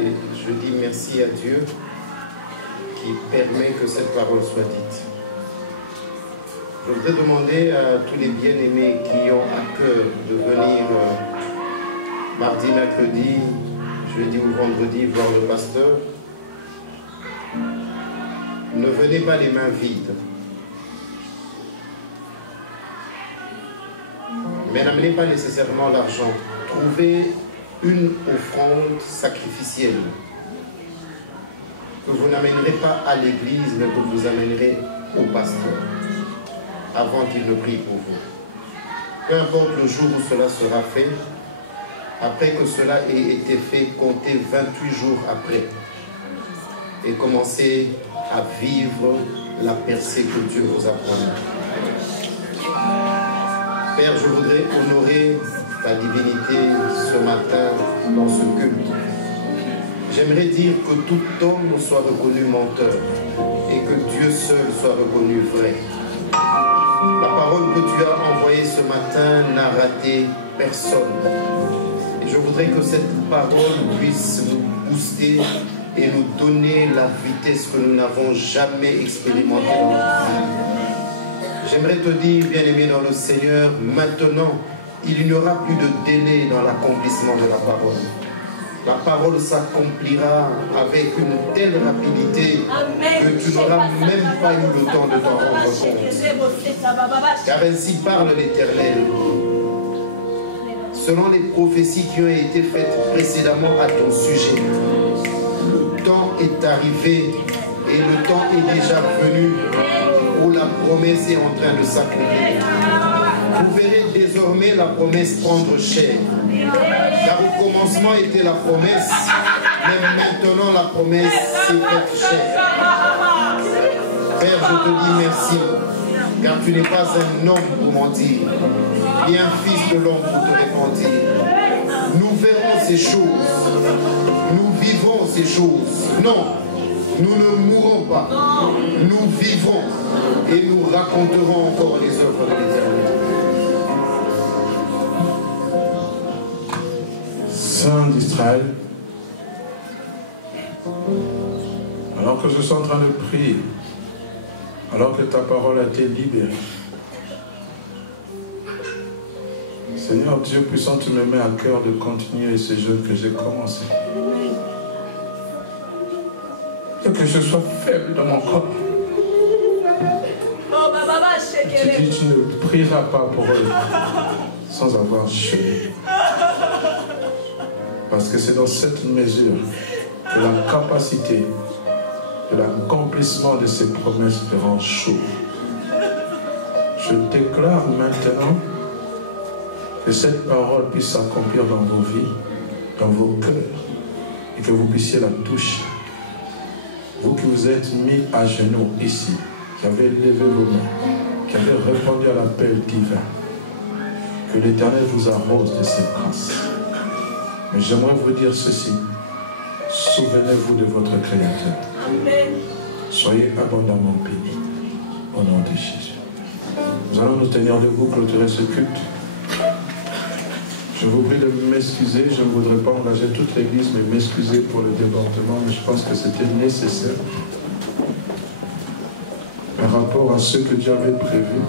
Et je dis merci à Dieu qui permet que cette parole soit dite. Je voudrais demander à tous les bien-aimés qui ont à cœur de venir mardi, mercredi, jeudi ou vendredi voir le pasteur. Ne venez pas les mains vides. Mais n'amenez pas nécessairement l'argent. Trouvez une offrande sacrificielle que vous n'amènerez pas à l'église, mais que vous amènerez au pasteur avant qu'il ne prie pour vous. Peu importe le jour où cela sera fait, après que cela ait été fait, comptez 28 jours après et commencez à vivre la percée que Dieu vous a promise. Père, je voudrais honorer ta divinité ce matin dans ce culte. J'aimerais dire que tout homme soit reconnu menteur et que Dieu seul soit reconnu vrai. La parole que tu as envoyée ce matin n'a raté personne. Et je voudrais que cette parole puisse nous booster et nous donner la vitesse que nous n'avons jamais expérimentée dans notre vie. J'aimerais te dire, bien-aimé dans le Seigneur, maintenant, il n'y aura plus de délai dans l'accomplissement de la parole. La parole s'accomplira avec une telle rapidité que tu n'auras même pas eu le temps de t'en rendre compte. Car ainsi parle l'Éternel. Selon les prophéties qui ont été faites précédemment à ton sujet, le temps est arrivé et le temps est déjà venu où la promesse est en train de s'accomplir. Vous verrez désormais la promesse prendre chair. Car au commencement était la promesse, mais maintenant la promesse s'est faite chair. Père, je te dis merci, car tu n'es pas un homme pour mentir, ni un fils de l'homme pour te répandre. Nous verrons ces choses, nous vivrons ces choses. Non, nous ne mourrons pas, nous vivrons et nous raconterons encore les œuvres de l'Éternel. Saint d'Israël, alors que je suis en train de prier, alors que ta parole a été libérée, Seigneur Dieu puissant, tu me mets à cœur de continuer ce jeûne que j'ai commencé. Et que je sois faible dans mon corps. Tu dis, tu ne prieras pas pour eux sans avoir jeûné. Parce que c'est dans cette mesure que la capacité de l'accomplissement de ces promesses te rend chaud. Je déclare maintenant que cette parole puisse s'accomplir dans vos vies, dans vos cœurs, et que vous puissiez la toucher. Vous qui vous êtes mis à genoux ici, qui avez levé vos mains, qui avez répondu à l'appel divin, que l'Éternel vous arrose de ses grâces. Mais j'aimerais vous dire ceci. Souvenez-vous de votre Créateur. Amen. Soyez abondamment bénis au nom de Jésus. Nous allons nous tenir debout, clôturer ce culte. Je vous prie de m'excuser. Je ne voudrais pas engager toute l'Église, mais m'excuser pour le débordement. Mais je pense que c'était nécessaire par rapport à ce que Dieu avait prévu.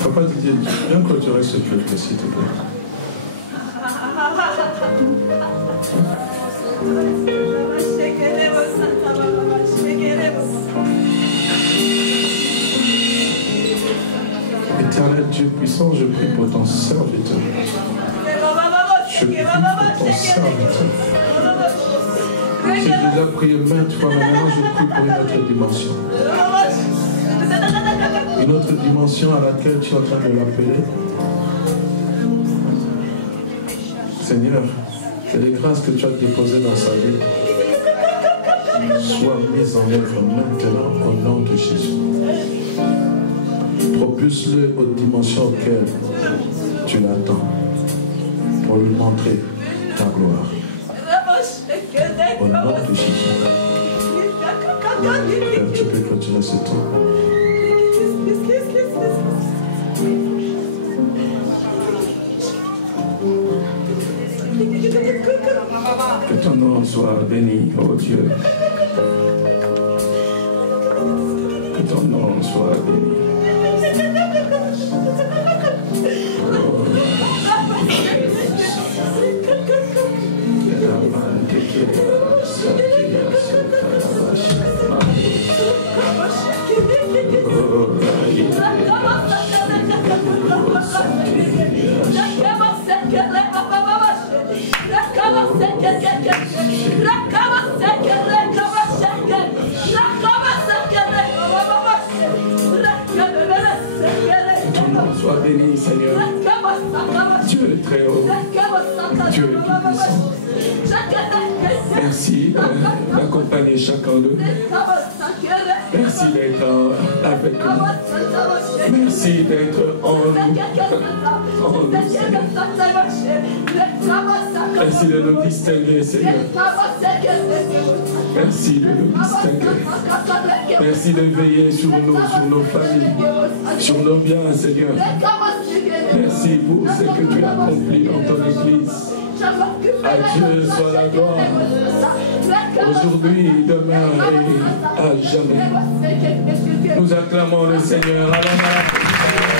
Papa Didier, viens clôturer ce culte, s'il te plaît. Éternel Dieu puissant, je prie pour ton serviteur. Je prie pour ton serviteur. J'ai déjà prié maintes fois, mais maintenant je prie pour une autre dimension. Une autre dimension à laquelle tu es en train de l'appeler. Seigneur, que les grâces que tu as déposées dans sa vie soient mises en œuvre maintenant au nom de Jésus. Propulse-le aux dimensions auxquelles tu l'attends pour lui montrer ta gloire. Au nom de Jésus. Père, tu peux clôturer ce temps. Que ton nom soit béni, ô Dieu. Que ton nom soit béni. Oh, béni, Seigneur. Dieu est très haut. Dieu est tout-puissant. Merci d'accompagner chacun d'eux. Merci d'être avec nous. Merci d'être en nous. Seigneur. Merci de nous distinguer, Seigneur. Merci de nous distinguer. Merci de veiller sur nous, sur nos familles, sur nos biens, Seigneur. Merci pour ce que tu as accompli dans ton Église. À Dieu soit la gloire, aujourd'hui, demain et à jamais. Nous acclamons le Seigneur. Allons.